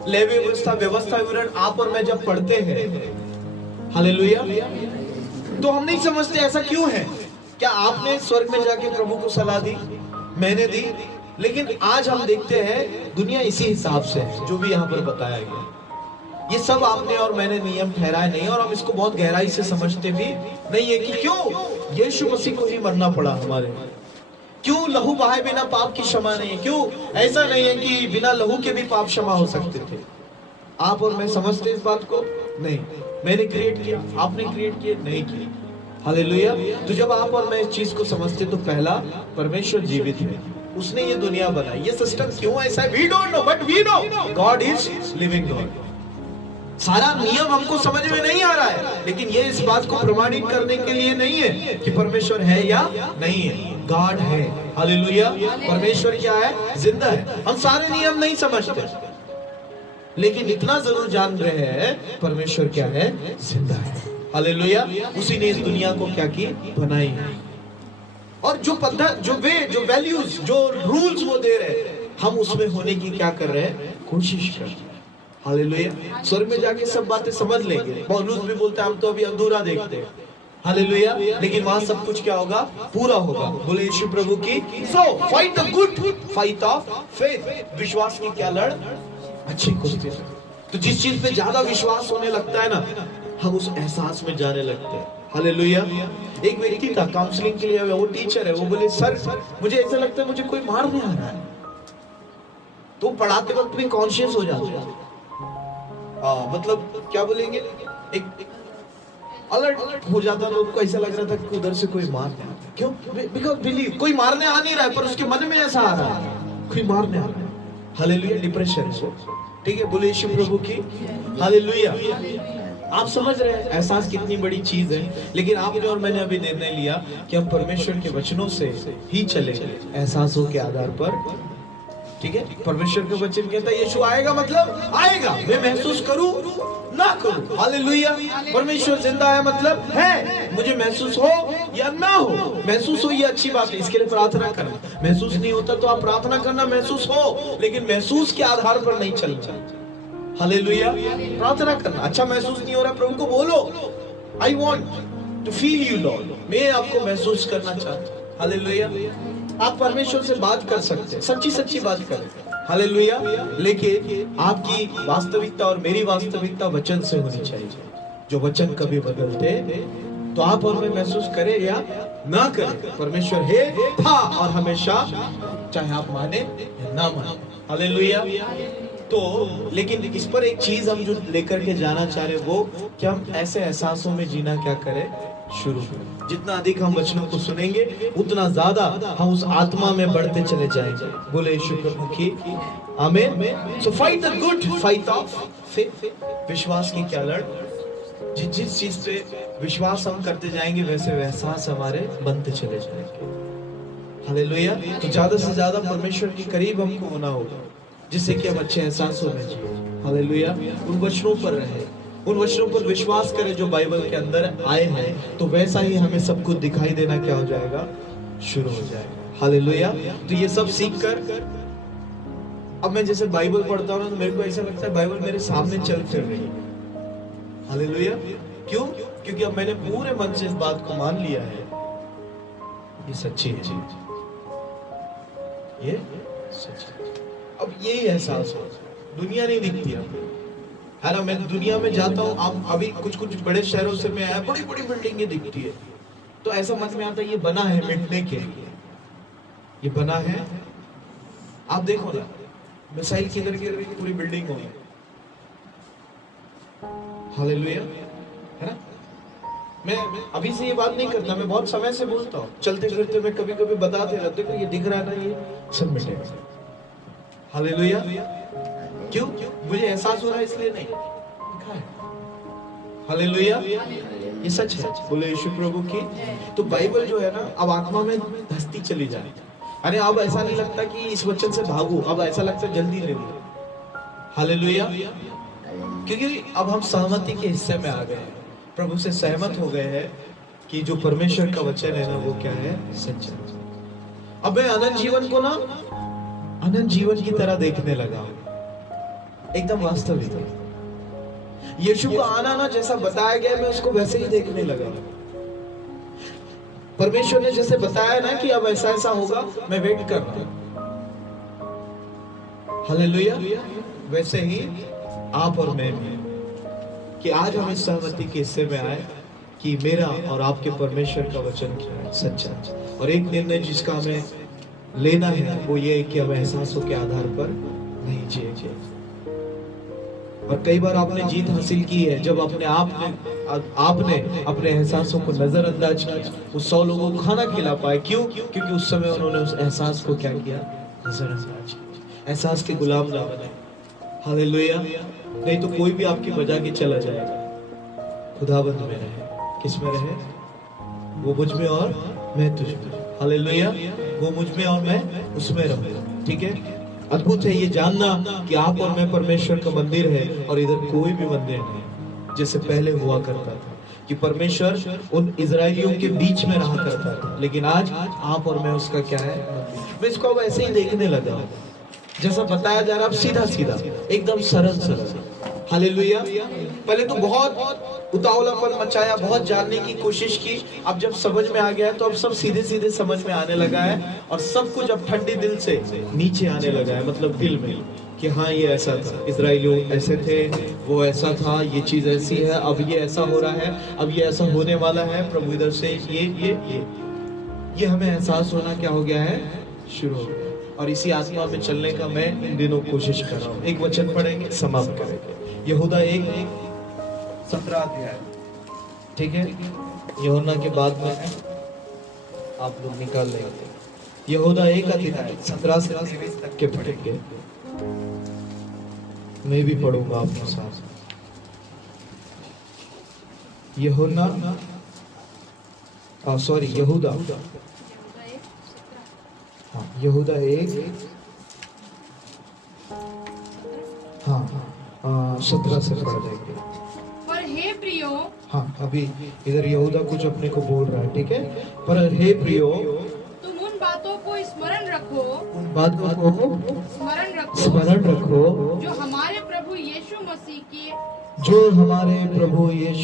लेवी व्यवस्था विवरण आप और मैं जब पढ़ते हैं, हालेलुया, तो हम नहीं समझते ऐसा क्यों है। क्या आपने स्वर्ग में जाके प्रभु को सलाह दी? मैंने दी। लेकिन आज हम देखते हैं दुनिया इसी हिसाब से है जो भी यहाँ पर बताया गया। ये सब आपने और मैंने नियम ठहराए नहीं, और हम इसको बहुत गहराई से समझते भी नहीं है कि क्यों यीशु मसीह को ही मरना पड़ा हमारे, क्यों लहू बहाए बिना पाप की क्षमा नहीं है, क्यों ऐसा नहीं है कि बिना लहू के भी पाप क्षमा हो सकते थे। आप और मैं समझते इस बात को नहीं। मैंने क्रिएट किया, आपने क्रिएट किया नहीं किया, हालेलुया। तो जब आप और मैं इस चीज को समझते तो पहला, परमेश्वर जीवित है, उसने ये दुनिया बनाई। ये सिस्टम क्यों ऐसा है, we don't know, but we know God is living God. सारा नियम हमको समझ में नहीं आ रहा है, लेकिन ये इस बात को प्रमाणित करने के लिए नहीं है कि परमेश्वर है या नहीं है। गॉड है, हालेलुया। परमेश्वर क्या है, जिंदा है। हम सारे नियम नहीं समझते, लेकिन इतना जरूर जान रहे हैं परमेश्वर क्या है, जिंदा है, हालेलुया। उसी ने इस दुनिया को क्या की, बनाई है। और जो पद्धत, जो वैल्यूज, जो रूल्स वो दे रहे हैं, हम उसमें होने की क्या कर रहे हैं, कोशिश कर रहे हैं, हालेलुया। स्वर्ग में जाके सब बातें समझ लेंगे। पौलुस भी बोलते हैं हम तो अभी अधूरा देखते हैं, हालेलुया, लेकिन वहां सब कुछ क्या होगा, पूरा होगा। बोले यीशु प्रभु की। So fight the good fight of faith. विश्वास की क्या लड़, अच्छी कुश्ती। तो जिस चीज पे ज्यादा विश्वास होने लगता है ना, हम उस एहसास में जाने लगते हैं, हालेलुया। एक व्यक्ति था काउंसलिंग के लिए, वो टीचर है, वो बोले सर मुझे ऐसा लगता है मुझे कोई मारने आ रहा है। तो पढ़ाते वक्त भी कॉन्शियस हो जाता है, मतलब क्या बोलेंगे, एक अलर्ट हो जाता, तो उसको ऐसा लग रहा था कि उधर से कोई मारने आ रहा है। क्यों? बिकॉज़ बिलीव, कोई मारने आ नहीं रहा है, पर उसके मन में ऐसा आ रहा है कोई मारने आ रहा है, हालेलुया। डिप्रेशन से, ठीक है, बोले यीशु प्रभु की, हालेलुया। आप समझ रहे हैं एहसास कितनी बड़ी चीज है। लेकिन आपने और मैंने अभी निर्णय लिया कि हम परमेश्वर के वचनों से ही चले, एहसासों के आधार पर, ठीक है। परमेश्वर के वचन कहता है यीशु आएगा, मतलब आएगा, मैं महसूस करूं ना करूं, हालेलुया। परमेश्वर जिंदा है, मतलब है, मुझे महसूस हो या ना हो। महसूस हो ये अच्छी बात है, इसके लिए प्रार्थना करना। महसूस नहीं होता तो आप प्रार्थना करना, महसूस हो, लेकिन महसूस के आधार पर नहीं चलना, हालेलुया। प्रार्थना करना, अच्छा महसूस नहीं हो रहा, प्रभु को बोलो I want to feel you Lord, मैं आपको महसूस करना चाहता हूं, हालेलुया। आप परमेश्वर से बात कर सकते हैं, सच्ची सच्ची बात करें, हालेलुया। लेकिन आपकी वास्तविकता और मेरी वास्तविकता वचन से होनी चाहिए, जो वचन कभी बदलते तो आप और मैं महसूस करें या ना करें, परमेश्वर है, था और हमेशा, चाहे आप माने या ना माने, हालेलुया। तो लेकिन इस पर एक चीज हम जो लेकर के जाना चाह रहे वो कि हम ऐसे एहसासों में जीना क्या करें, शुरू करें। जितना अधिक हम वचनों को सुनेंगे उतना ज्यादा हम उस आत्मा में बढ़ते चले जाएंगे। बोले यीशु प्रभु की, आमीन। So fight the good fight of faith. विश्वास की क्या लड़, जिस चीज पे विश्वास हम करते जाएंगे वैसे एहसास हमारे बनते चले जाएंगे, हालेलुया। तो ज्यादा से ज्यादा परमेश्वर के करीब हमको होना होगा, जिससे कि हम अच्छे एहसासों में जिए, हालेलुया। उन वचनों पर रहे, उन वचनों पर विश्वास करें जो बाइबल के अंदर आए हैं, तो वैसा ही हमें सब कुछ दिखाई देना क्या हो जाएगा, शुरू हो जाएगा, हालेलुया। तो ये सब सीख कर अब मैं जैसे बाइबल पढ़ता हूँ तो मेरे को ऐसा लगता है बाइबल मेरे सामने चल फिर रही है, हालेलुया। क्यों? क्योंकि अब मैंने पूरे मन से इस बात को मान लिया है, ये सच्ची है चीज, ये सच्ची। अब यही एहसास हो, दुनिया नहीं दिखती है ना। मैं दुनिया में जाता हूँ, आप अभी कुछ बड़े शहरों से मैं आया, बड़ी बड़ी बिल्डिंगें दिखती है, तो ऐसा मन में आता है ये बना है मिटने के लिए, ये बना है। आप देखो ना, मिसाइल किधर गिर रही, पूरी बिल्डिंग हो, हालेलुया, है ना। मैं अभी से ये बात नहीं करता, मैं बहुत समय से बोलता हूँ, चलते फिरते मैं कभी कभी बताते रहते देखो ये दिख रहा है ना, ये सब मिटेगा, हालेलुया। क्यों? मुझे एहसास हो रहा है इसलिए नहीं, दिखा है, हालेलुया। ये सच है, बोले यीशु प्रभु की। तो बाइबल जो है ना, अब आत्मा में धसती चली जाए। अरे अब ऐसा नहीं लगता कि इस वचन से भागो, अब ऐसा लगता है जल्दी ले लो, हालेलुया। क्योंकि अब हम सहमति के हिस्से में आ गए हैं, प्रभु से सहमत हो गए हैं, कि जो परमेश्वर का वचन है ना वो क्या है, सच्चा। अब मैं अनंत जीवन को ना अनंत जीवन की तरह देखने लगा, एकदम वास्तविक। यीशु का आना ना जैसा बताया गया मैं उसको वैसे ही देखने लगा। परमेश्वर ने जैसे बताया ना कि अब ऐसा ऐसा होगा, मैं वेट कर रहा हूं। हालेलुया। वैसे ही आप और मैं भी, कि आज हम इस सहमति के हिस्से में आए कि मेरा और आपके परमेश्वर का वचन क्या है, सच्चा। और एक निर्णय जिसका हमें लेना है वो ये है कि हम एहसासों के आधार पर नहीं जिएंगे। और कई बार आपने जीत हासिल की है जब आपने अपने एहसासों को नजरअंदाज किया। वो 100 लोगों को खाना खिला पाए, क्यों? क्योंकि उस समय उन्होंने उस एहसास को क्या किया, नजरअंदाज किया। एहसास के गुलाम ना बने। हालेलुया। नहीं तो कोई भी आपकी बजा के चला जाएगा। खुदाबंद में रहे। किस में रहे? वो मुझ में और मैं तुझ में। हालेलुया। वो मुझ में और मैं उसमें रहूं। ठीक है। अद्भुत है ये जानना कि आप और मैं परमेश्वर का मंदिर है और इधर कोई भी मंदिर नहीं, जैसे पहले हुआ करता था कि परमेश्वर उन इजरायलियों के बीच में रहा करता था, लेकिन आज आप और मैं उसका क्या है, मैं इसको अब ऐसे ही देखने लगा जैसा बताया जा रहा, अब सीधा सीधा एकदम सरल सरल। हालेलुया। पहले तो बहुत उतावलापन मचाया, बहुत जानने की कोशिश की, अब जब समझ में आ गया है तो अब सब सीधे सीधे समझ में आने लगा है और सब कुछ अब ठंडे दिल से नीचे आने लगा है, मतलब दिल में, कि हाँ ये ऐसा था, इजराइली ऐसे थे, वो ऐसा था, ये चीज ऐसी है, अब ये ऐसा हो रहा है, अब ये ऐसा होने वाला है, प्रभु इधर से ये हमें एहसास होना क्या हो गया है, शुरू हो गया। और इसी आत्मा में चलने का मैं इन दिनों कोशिश कर रहा हूँ। एक वचन पढ़ेंगे, समाप्त करेंगे। यहूदा 1:17 अध्याय, ठीक है। यूहन्ना के बाद में आप लोग निकाल लेंगे। यहूदा 1 अध्याय 17 से 23 तक के पढ़ेंगे। मैं भी पढ़ूंगा आपके साथ। यहूदा, यहूदा 1 17 से पढ़ देंगे। पर हे प्रियो, हाँ अभी इधर यहूदा कुछ अपने को बोल रहा है, ठीक है। पर हे प्रियो, तुम उन बातों को स्मरण रखो, उन बातों को स्मरण रखो जो हमारे प्रभु यीशु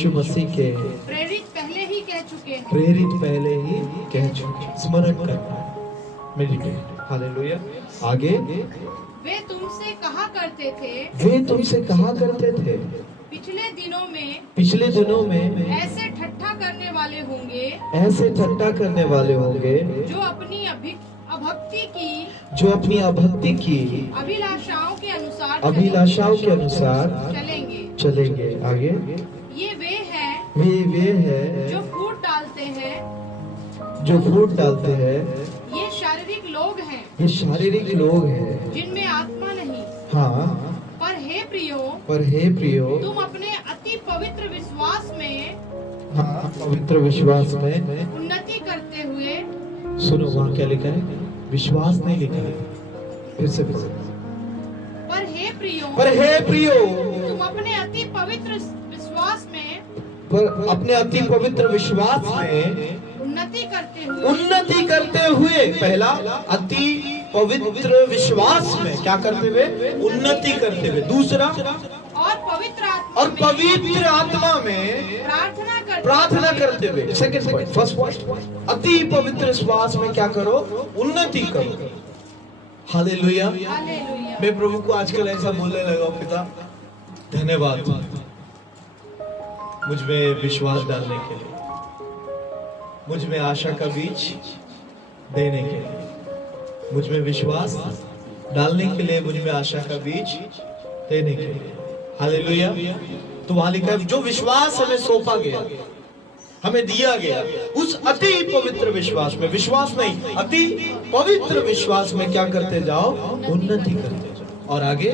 मसीह के प्रेरित पहले ही कह चुके हैं। स्मरण करना, मेडिटेट। हालेलुया। आगे, वे तुमसे कहा करते थे पिछले दिनों में ऐसे ठट्ठा करने वाले होंगे जो अपनी अभक्ति की अभिलाषाओं के अनुसार चलेंगे। आगे, ये वे हैं जो फूट डालते हैं, ये शारीरिक लोग हैं जिनमें आत्मा नहीं। हाँ। पर हे प्रियो, तुम अपने अति पवित्र विश्वास में उन्नति करते हुए, सुनो वहाँ क्या लिखा है, विश्वास नहीं लिखा है, फिर से। पर हे प्रियो, तुम अपने अति पवित्र विश्वास में उन्नति करते हुए, पहला अति पवित्र विश्वास में क्या करते हुए, उन्नति करते हुए। दूसरा, और पवित्र आत्मा में प्रार्थना करते हुए। सेकंड पॉइंट, फर्स्ट पॉइंट, अति पवित्र विश्वास में क्या करो, उन्नति करो। हालेलुया। मैं प्रभु को आजकल ऐसा बोलने लगा, पिता धन्यवाद मुझ में विश्वास डालने के लिए, मुझ में आशा का बीज देने के लिए, मुझ में विश्वास डालने के लिए, मुझ में आशा का बीज देने के लिए। हालेलुया। तो वहां लिखा है जो विश्वास हमें सौंपा गया, हमें दिया गया, उस अति पवित्र विश्वास में, विश्वास नहीं अति पवित्र विश्वास में क्या करते जाओ, उन्नति करते जाओ। और आगे,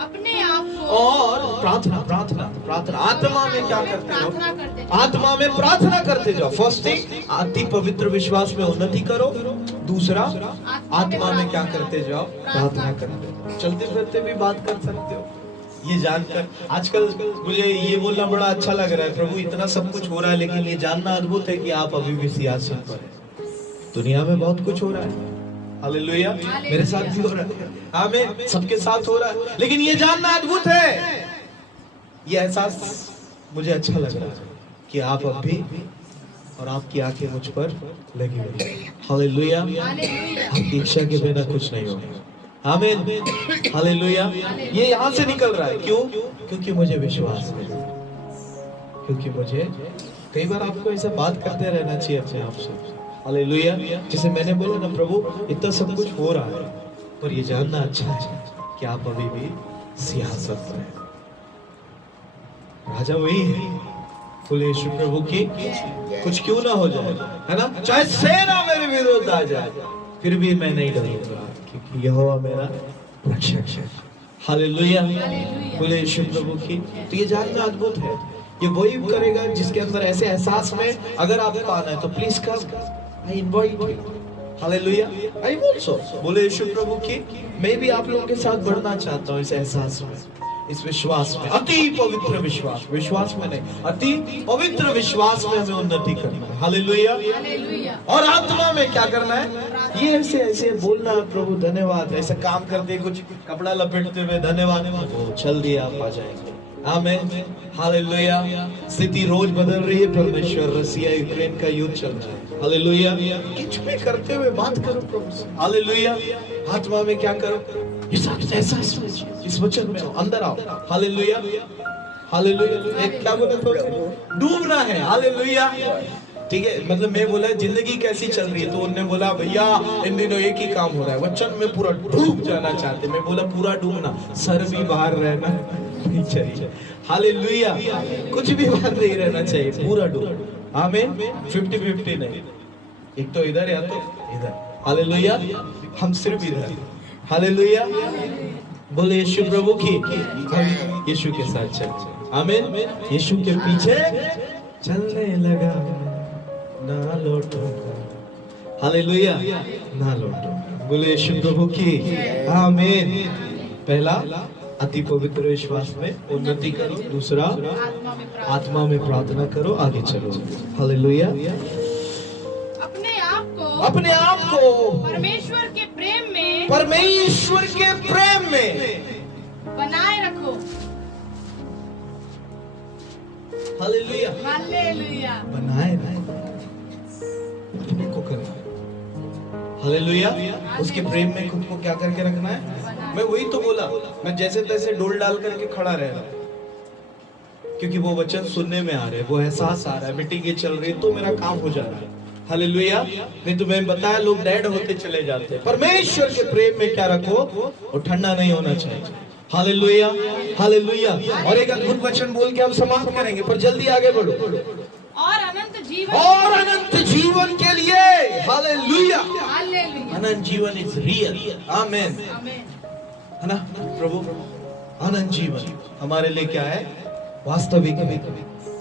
अपने आप को, और प्रार्थना आत्मा में क्या करते हो, आत्मा में प्रार्थना करते जाओ। फर्स्ट थिंग, अति पवित्र विश्वास में उन्नति करो। दूसरा, आत्मा में क्या करते जाओ, प्रार्थना करते जाओ। चलते फिरते भी बात कर सकते हो, ये जानकर आजकल मुझे ये बोलना बड़ा अच्छा लग रहा है, प्रभु इतना सब कुछ हो रहा है, लेकिन ये जानना अद्भुत है कि आप अभी भी सियासत पर हैं। दुनिया में बहुत कुछ हो रहा है, हालेलुया, मेरे साथ भी हो रहा है, आमीन, सबके साथ हो रहा है, लेकिन ये जानना अद्भुत है, ये एहसास मुझे अच्छा लग रहा है कि आप अब भी और आपकी आंखें मुझ पर लगी हुई है, हालेलुया। आपकी इच्छा के बिना कुछ नहीं होगा, आमीन, हालेलुया। ये यहाँ से निकल रहा है, क्यों? क्योंकि मुझे विश्वास है, क्योंकि मुझे कई बार आपको ऐसा बात करते रहना चाहिए अपने आप से, हालेलुया। जैसे मैंने बोला ना, प्रभु इतना सब कुछ हो रहा है, पर ये जानना अच्छा है कि आप अभी भी सियासत पर हैं। राजा वही है, बोले यीशु प्रभु की कुछ क्यों ना हो जाए, है ना, चाहे सेना मेरे विरोध आ जाए, फिर भी मैं नहीं डरूंगा, क्योंकि यहोवा मेरा रक्षक है, हालेलुया। बोले यीशु प्रभु की। तो ये जानना अद्भुत है, ये वही करेगा जिसके अंदर ऐसे एहसास में अगर आपको आना है तो please come, I invite you, hallelujah, I also. बोले यीशु प्रभु की। मैं भी आप लोगों के साथ बढ़ना चाहता हूँ इस एहसास में, इस विश्वास में, अति पवित्र विश्वास, विश्वास में नहीं, अति पवित्र विश्वास में हमें उन्नति करना है, हालेलुया। और आत्मा में क्या करना है? ये ऐसे ऐसे बोलना, प्रभु धन्यवाद, ऐसा काम करते कुछ कपड़ा लपेटते हुए धन्यवाद, वो चल दिया, आप आ जाएंगे, आमीन, हालेलुया। स्थिति रोज बदल रही है, परमेश्वर, रसिया यूक्रेन का युद्ध चल रहा है, हालेलुया। कुछ भी करते हुए बात करो प्रभु से, हालेलुया। आत्मा में क्या करो? इस वचन में अंदर आओ, हालेलुया, हालेलुया। एक क्या बोला प्रभु? डूबना है, हालेलुया, ठीक है। मतलब मैं बोला जिंदगी कैसी चल रही है, तो उन्होंने बोला भैया इन दिनों एक ही काम हो रहा है, वचन में पूरा डूब जाना चाहते। मैं बोला पूरा डूबना, सर भी बाहर रहना नहीं चाहिए, हालेलुया, कुछ भी बाहर नहीं रहना चाहिए, पूरा डूब, आमीन, 50-50 नहीं, एक तो इधर या तो इधर, हालेलुया। हम सिर्फ इधर, हालेलुया। बोले यीशु प्रभु की, यीशु के साथ चल, आमीन, यीशु के पीछे चलने लगा, ना लौटो, हालेलुया, ना लौटो। बोले यीशु प्रभु की, आमीन। पहला अति पवित्र विश्वास में उन्नति करो, दूसरा आत्मा में प्रार्थना करो, आगे चलो, हालेलुया। अपने आप को परमेश्वर के प्रेम में, परमेश्वर के प्रेम में बनाए रखो, हालेलुया, हालेलुया। बनाए रखो, अपने को करना, हालेलुया। उसके प्रेम में खुद को क्या करके रखना है? मैं वही तो बोला, मैं जैसे तैसे डोल डाल करके खड़ा रह रहा, क्योंकि वो वचन सुनने में आ रहे हैं, वो एहसास आ रहा है, मीटिंग चल रही है तो मेरा काम हो जा रहा है, हालेलुया। नहीं तो मैं बताया लोग डेड होते चले जाते हैं। परमेश्वर के प्रेम में क्या रखो? वो ठंडा नहीं होना चाहिए, हालेलुया, हालेलुया। और एक अद्भुत वचन बोल के हम समाप्त करेंगे, पर जल्दी आगे बढ़ो। और अनंत जीवन, और अनंत जीवन के लिए, हालेलुया, हालेलुया। अनंत जीवन इज रियल, आमीन, है ना प्रभु। अनंत जीवन हमारे लिए क्या है? वास्तविक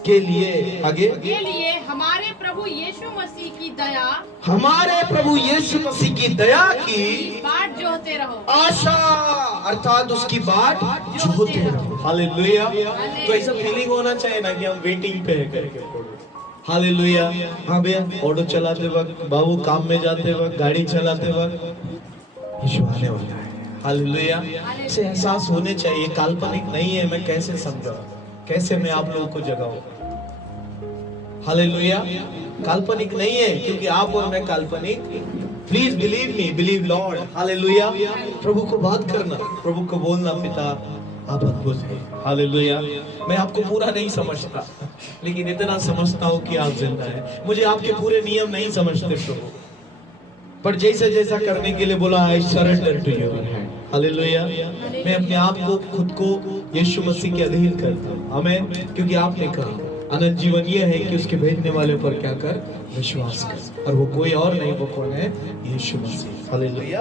के लिए, आगे के लिए हमारे प्रभु यीशु मसीह की दया, हमारे प्रभु यीशु मसीह की दया की बाट जोहते रहो, आशा, अर्थात उसकी बाट जोहते रहो, हालेलुया। तो ऐसा फीलिंग होना चाहिए ना कि हम वेटिंग पे है करके, हालेलुया। हाँ भैया, ऑटो चलाते वक्त, बाबू काम में जाते वक्त, गाड़ी चलाते वक्त, यीशु आने वाला है, हालेलुया। ऐसे एहसास होने चाहिए, काल्पनिक नहीं है। मैं कैसे समझाऊं, कैसे मैं आप लोगों को जगाऊं, हालेलुया। काल्पनिक नहीं है, क्योंकि आप और मैं काल्पनिक, please believe me, believe Lord, hallelujah. प्रभु को बात करना, प्रभु को बोलना, पिता आप अद्भुत हैं, हालेलुया। मैं आपको पूरा नहीं समझता, लेकिन इतना समझता हूँ कि आप जिंदा हैं। मुझे आपके पूरे नियम नहीं समझते प्रभु, पर जैसा जैसा करने के लिए बोला, I surrender to your hand, hallelujah. मैं अपने आप को, खुद को यीशु मसीह के अधीन करता हूँ, आमीन। क्योंकि आपने कहा अनंत जीवन ये है कि उसके भेजने वाले पर क्या कर? विश्वास कर, और वो कोई और नहीं, वो कौन है? यीशु मसीह, हालेलुया।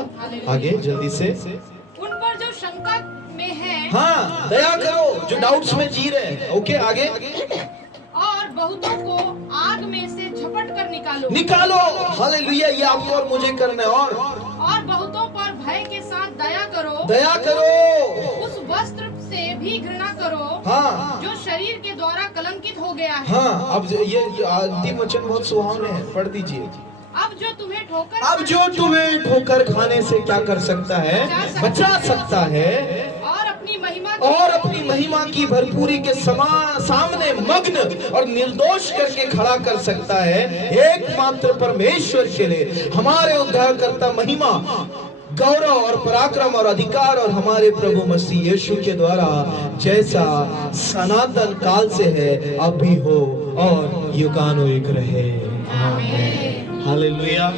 आगे जल्दी से। उन पर जो शंका में है, हाँ, दया करो, जो डाउट्स में जी रहे हैं, ओके, आगे। और बहुतों को आग में से झपट कर निकालो, निकालो, हालेलुया। ये आपको और मुझे करना है। और बहुतों पर भय के साथ दया करो, दया करो, उस वस्त्र से भी घृणा के द्वारा कलंकित हो गया है। हाँ, अब ये अंतिम वचन बहुत सुहावने हैं, पढ़ दीजिए। अब जो तुम्हें ठोकर खाने से क्या कर सकता है? बचा सकता है, और अपनी महिमा की भरपूरी के सामने मग्न और निर्दोष करके खड़ा कर सकता है एकमात्र परमेश्वर के लिए हमारे उद्धारकर्ता महिमा, गौरव और पराक्रम और अधिकार और हमारे प्रभु मसीह यीशु के द्वारा जैसा सनातन काल से है, अब भी हो और युगानुयुग रहे। हालेलुया।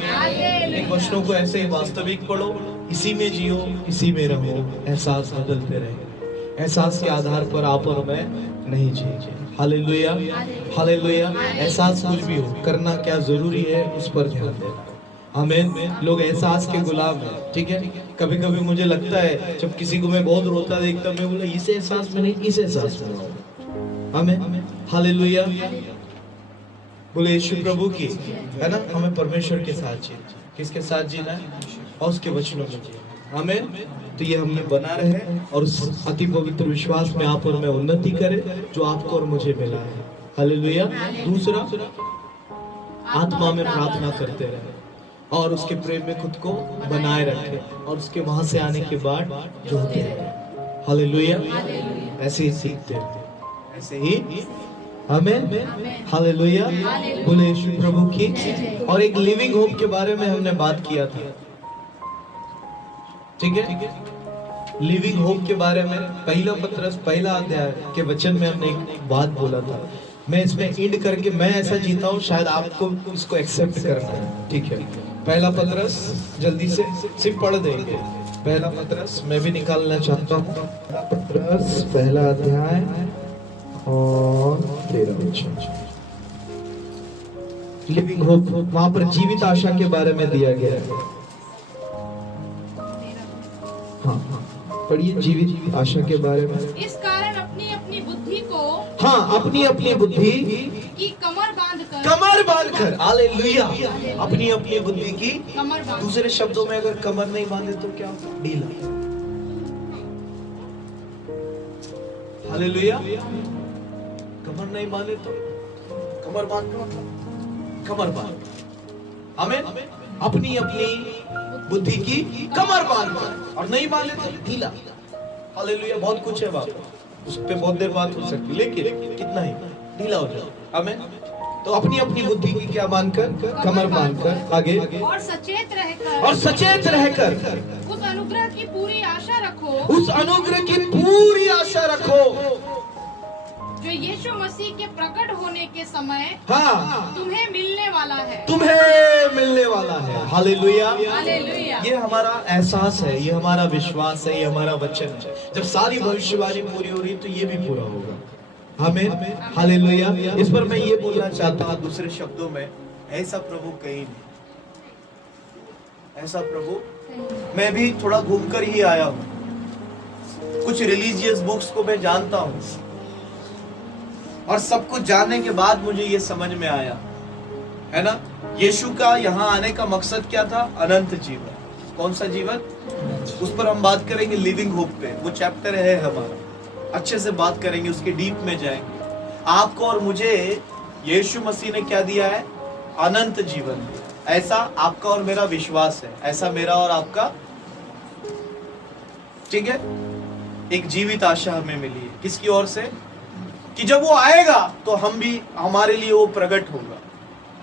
इन वचनों को ऐसे ही वास्तविक पढ़ो, इसी में जियो, इसी में रहो, एहसास बदलते रहे। एहसास के आधार पर आप और मैं नहीं जिए। Hallelujah, hallelujah. एहसास कुछ भी हो, करना क्या जरूरी है उस पर ध्यान देना। आमीन। लोग एहसास के गुलाम हैं, ठीक है। कभी कभी मुझे लगता है जब किसी को मैं बहुत रोता देखता, मैं बोला इस एहसास में नहीं, इस एहसास में रहो। आमीन, हालेलुया। बोले यीशु प्रभु की, है ना। हमें परमेश्वर के साथ जीना, किसके साथ जीना है? और उसके वचनों में जीना। आमीन। तो ये हमने बना रहे और उस अति पवित्र विश्वास में आप और मैं उन्नति करें जो आपको और मुझे मिला है। हालेलुया। दूसरा, आत्मा में प्रार्थना करते रहे और उसके प्रेम में खुद को बनाए रखें और उसके वहां से आने के बाद जो होते हैं। हालेलुया। ऐसे ही सीखते हैं, ऐसे ही। आमीन, हालेलुया। बोले यीशु प्रभु की। और एक लिविंग होप के बारे में हमने बात किया था, ठीक है। लिविंग होप के बारे में पहला पत्रस पहला अध्याय के वचन में हमने एक बात बोला था। मैं इसमें इंड करके मैं ऐसा जीता हूँ, शायद आपको इसको एक्सेप्ट करना है, ठीक है। पहला पत्रस जल्दी से सिर्फ पढ़ देंगे। पहला पत्रस मैं भी निकालना चाहता हूँ। पत्रस पहला अध्याय और 13 वचन। लिविंग होप, वहां पर जीवित आशा के बारे में दिया गया है। हाँ, पढ़िए जीवित आशा के बारे में। इस कारण अपनी अपनी बुद्धि को, हाँ, अपनी अपनी बुद्धि की कमर बांधकर, हालेलुया। अपनी अपनी बुद्धि की कमर बांध। दूसरे शब्दों में अगर कमर नहीं बांधे तो क्या? ढीला। हालेलुया। कमर नहीं बांधे तो कमर बांध का मतलब कमर बांध। आमीन। अपनी अपनी बुद्धि की कमर बांधकर, और नहीं बांधे तो ढीला। हालेलुया। बहुत कुछ है बाप, उस पे बहुत देर बात हो सकती, लेकिन कितना ही ढीला हो जाए। आमीन। तो अपनी अपनी बुद्धि की क्या बांधकर? कमर बांधकर। आगे, और सचेत रहकर उस अनुग्रह की पूरी आशा रखो, उस अनुग्रह की पूरी आशा रखो जो यीशु मसीह के प्रकट होने के समय, हाँ, तुम्हें मिलने वाला है, तुम्हें मिलने वाला है। हालेलुया। हालेलुया। ये हमारा एहसास है, ये हमारा विश्वास है, ये हमारा वचन है। जब सारी भविष्यवाणी पूरी हो रही तो ये भी पूरा होगा। आमीन, हालेलुया। इस पर मैं ये बोलना चाहता हूँ दूसरे शब्दों में, ऐसा प्रभु कहीं नहीं, ऐसा प्रभु। मैं भी थोड़ा घूमकर ही आया हूँ, कुछ रिलीजियस बुक्स को मैं जानता हूँ, और सब कुछ जानने के बाद मुझे ये समझ में आया, है ना। यीशु का यहाँ आने का मकसद क्या था? अनंत जीवन। कौन सा जीवन? उस पर हम बात करेंगे लिविंग होप पे। वो चैप्टर है हमारा, अच्छे से बात करेंगे, उसके डीप में जाएंगे। आपको और मुझे यीशु मसीह ने क्या दिया है? अनंत जीवन। ऐसा आपका और मेरा विश्वास है, ऐसा मेरा और आपका, ठीक है। एक जीवित आशा हमें मिली है, किसकी ओर से? कि जब वो आएगा तो हम भी, हमारे लिए वो प्रकट होगा,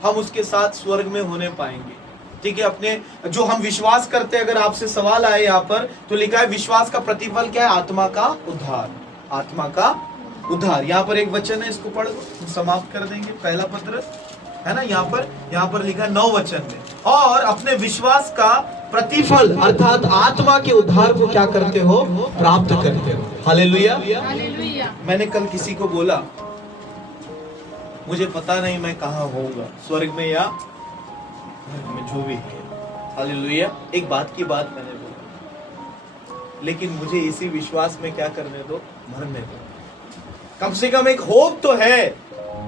हम उसके साथ स्वर्ग में होने पाएंगे, ठीक है। अपने जो हम विश्वास करते हैं, अगर आपसे सवाल आए यहाँ पर तो लिखा है विश्वास का प्रतिफल क्या है? आत्मा का उद्धार। आत्मा का उद्धार। यहाँ पर एक वचन है, इसको पढ़ समाप्त कर देंगे। पहला पत्र है ना, यहाँ पर लिखा 9 वचन में, और अपने विश्वास का प्रतिफल अर्थात आत्मा के उद्धार को क्या करते हो? प्राप्त करते हो। हालेलुया। हालेलुया। मैंने कल किसी को बोला, मुझे पता नहीं मैं कहाँ होऊंगा, स्वर्ग में या में, जो भी है। हालेलुया। एक बात की बात मैंने बोला, लेकिन मुझे इसी विश्वास में क्या करने दो? मरने दो। कम से कम एक होप तो है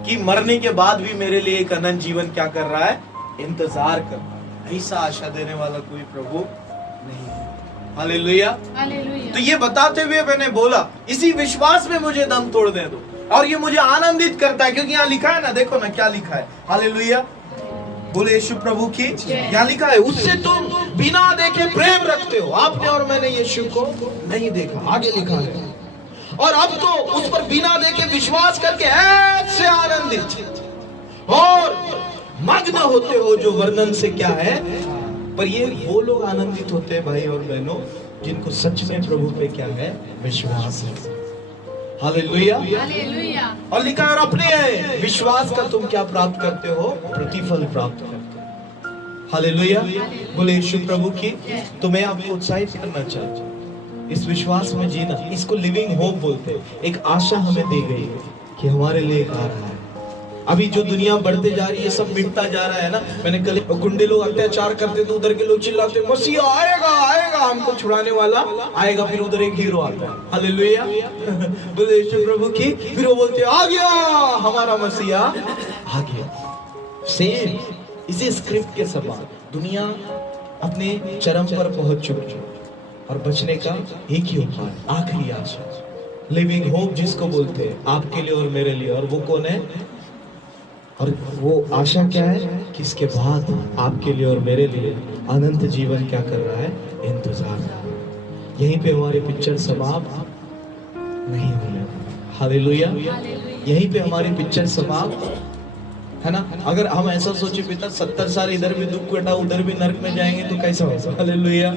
कि मरने के बाद भी मेरे लिए एक अनंत जीवन क्या कर रहा है? इंतजार कर रहा है। ऐसा आशा देने वाला कोई प्रभु नहीं है। हालेलुया। हालेलुया। तो ये बताते हुए मैंने बोला, इसी विश्वास में मुझे दम तोड़ने दो। और ये मुझे आनंदित करता है, क्योंकि यहाँ लिखा है ना, देखो ना क्या लिखा है, हालेलुया, बोले यीशु प्रभु की। यहाँ लिखा है उससे तुम बिना देखे प्रेम रखते हो, आपने और मैंने यीशु को नहीं देखा, आगे लिखा है, और अब तो उस पर बिना देखे विश्वास करके ऐसे आनंदित और मग्न होते हो जो वर्णन से क्या है। पर ये वो लोग आनंदित होते हैं भाई और बहनों जिनको सच में प्रभु पे क्या है, विश्वास है। Hallelujah, hallelujah. और लिखा है और अपने विश्वास का तुम क्या प्राप्त करते हो, प्रतिफल प्राप्त करते हो। हालेलुया, बोले यीशु प्रभु की। तो मैं आपको उत्साहित करना चाहता हूँ इस विश्वास में जीना, इसको लिविंग होप बोलते हैं। एक आशा हमें दी गई है कि हमारे लिए एक आ रहा है। अभी जो दुनिया बढ़ते जा रही है, सब मिटता जा रहा है ना। मैंने कल गुंडे लोग अत्याचार करते तो उधर के लोग चिल्लाते मसीहा आएगा आएगा, हमको छुड़ाने वाला आएगा, फिर उधर एक हीरो आता है, हालेलुया, बोले यीशु प्रभु की। फिर वो बोलते आ गया हमारा मसीहा आ गया। सेम इसी स्क्रिप्ट के समान दुनिया अपने चरम पर पहुंच चुकी है और बचने का एक ही उपाय, आखिरी आशा, लिविंग होप जिसको बोलते हैं, आपके लिए और मेरे लिए। और वो कौन है? और वो आशा क्या है कि इसके बाद आपके लिए और मेरे लिए अनंत जीवन क्या कर रहा है, इंतजार। यहीं पे हमारी पिक्चर समाप्त नहीं होने, हालेलुया, यहीं पे हमारी पिक्चर समाप्त है ना। अगर हम ऐसा सोचे पिता 70 साल इधर भी दुख कटा उधर भी नरक में जाएंगे तो कैसा होगा, हालेलुया,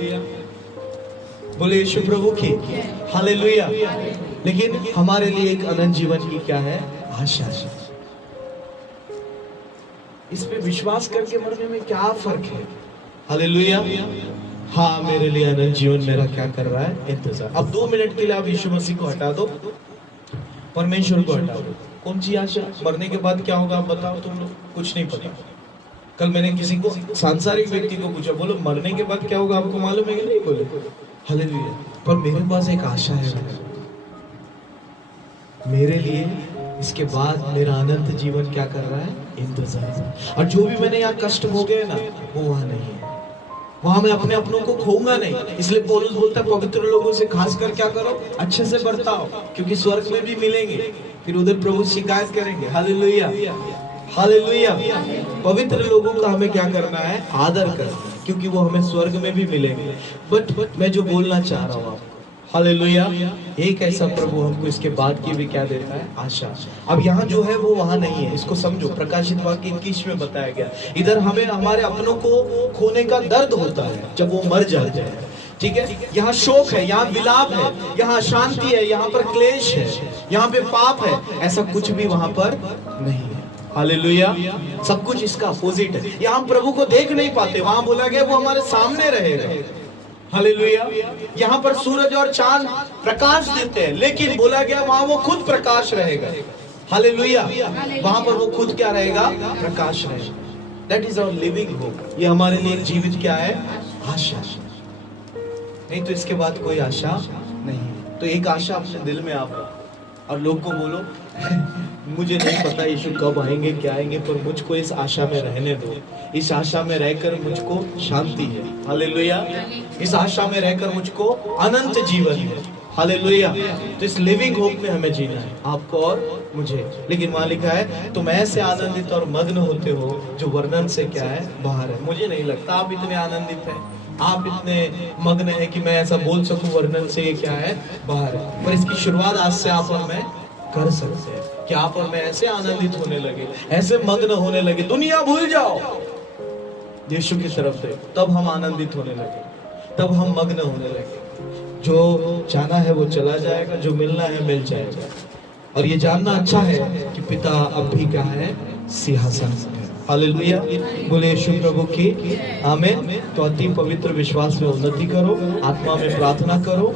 बोले यीशु प्रभु की, हालेलुया। लेकिन हमारे लिए एक अनंत जीवन की क्या है, आशा। इस पे विश्वास करके मरने में क्या फर्क है, हालेलुया। हाँ, मेरे लिए अनंत जीवन मेरा क्या कर रहा है, इंतजार। अब 2 मिनट के लिए आप यीशु मसीह को हटा दो, परमेश्वर को हटा दो। कौन सी आशा? मरने के बाद क्या होगा आप बताओ, तुम लोग कुछ नहीं पता। कल मैंने किसी को, सांसारिक व्यक्ति को पूछा, बोलो मरने के बाद क्या होगा आपको मालूम है कि नहीं? बोले हालेलुया। पर मेरे पास एक आशा है, मेरे लिए इसके बाद मेरा अनंत जीवन क्या कर रहा है, इंतजार। और जो भी मैंने यहाँ कष्ट भोगे ना, वो वहां नहीं है, वहां मैं अपने अपनों को खोऊंगा नहीं। इसलिए पौलुस बोलता है पवित्र लोगों से खासकर क्या करो, अच्छे से बर्ताओ, क्योंकि स्वर्ग में भी मिलेंगे, फिर उधर प्रभु शिकायत करेंगे। Hallelujah, hallelujah. पवित्र लोगों का हमें क्या करना है, आदर करना, क्योंकि वो हमें स्वर्ग में भी मिलेंगे। बट मैं जो बोलना चाह रहा हूँ आपको, हालेलुया, एक ऐसा प्रभु हमको इसके बाद की भी क्या देता है, आशा। अब यहाँ जो है वो वहां नहीं है, इसको समझो। प्रकाशित वाक्य 21 में बताया गया, इधर हमें हमारे अपनों को खोने का दर्द होता है जब वो मर जाते हैं, ठीक है। यहाँ शोक है, यहाँ विलाप है, यहाँ शांति है, यहाँ पर क्लेश है, यहाँ पे पाप है, ऐसा कुछ भी वहां पर नहीं है, हालेलुया। सब कुछ इसका अपोजिट है। यहाँ हम प्रभु को देख नहीं पाते, वहां बोला गया वो हमारे सामने रहेगा, हालेलुया। यहाँ पर सूरज और चांद प्रकाश देते हैं, लेकिन बोला गया वहां वो खुद प्रकाश रहेगा, हालेलुया। वहां पर वो खुद क्या रहेगा, प्रकाश रहेगा। That is our living hope. ये हमारे लिए जीवित क्या है, आशा। नहीं तो इसके बाद कोई आशा नहीं। तो एक आशा अपने दिल में आप और लोग को बोलो मुझे नहीं पता यीशु कब आएंगे क्या आएंगे, पर मुझको इस आशा में रहने दो। इस आशा में रहकर मुझको शांति है, हालेलुया। इस आशा में रहकर मुझको अनंत जीवन है, हालेलुया। तो इस लिविंग होप में हमें जीना है, आपको और मुझे। लेकिन वहां लिखा है तुम ऐसे आनंदित और मग्न होते हो जो वर्णन से क्या है, बाहर है। मुझे नहीं लगता आप इतने आनंदित हैं, आप इतने मग्न हैं कि मैं ऐसा बोल सकूं वर्णन से ये क्या है, बाहर है। पर इसकी शुरुआत आज से आप और मैं कर सकते हैं कि आप और मैं ऐसे आनंदित होने लगे, ऐसे मग्न होने लगे, दुनिया भूल जाओ, यीशु की तरफ से, तब हम आनंदित होने लगे, तब हम मग्न होने लगे। जो जाना है वो चला जाएगा, जो मिलना है मिल जाएगा। और ये जानना अच्छा है कि पिता अब भी क्या है, सिंहासन पर है, हालेलुया। बोले यीशु प्रभु की, आमीन। तो अति पवित्र विश्वास में उन्नति करो, आत्मा में प्रार्थना करो,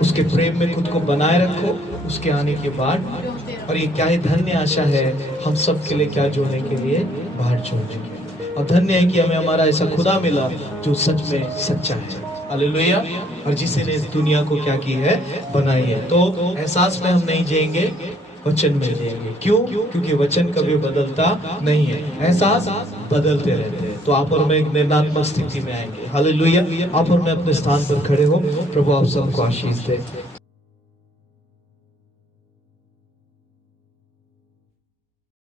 उसके प्रेम में खुद को बनाए रखो उसके आने के बाद। और ये क्या ही धन्य आशा है, हम सब के लिए क्या जोड़ने के लिए बाहर छोड़ चुके। और धन्य है कि हमें हमारा ऐसा खुदा मिला जो सच में सच्चा है, हालेलुया। और जिसने इस दुनिया को क्या की है, बनाई है। तो एहसास में हम नहीं जिएंगे, वचन में जिएंगे। क्यों? क्योंकि वचन कभी बदलता नहीं है, एहसास बदलते रहते हैं। तो आप और मैं एक निर्णात्मक स्थिति में आएंगे, हालेलुया। आप और मैं अपने स्थान पर खड़े हो, प्रभु आप सबको आशीष दे।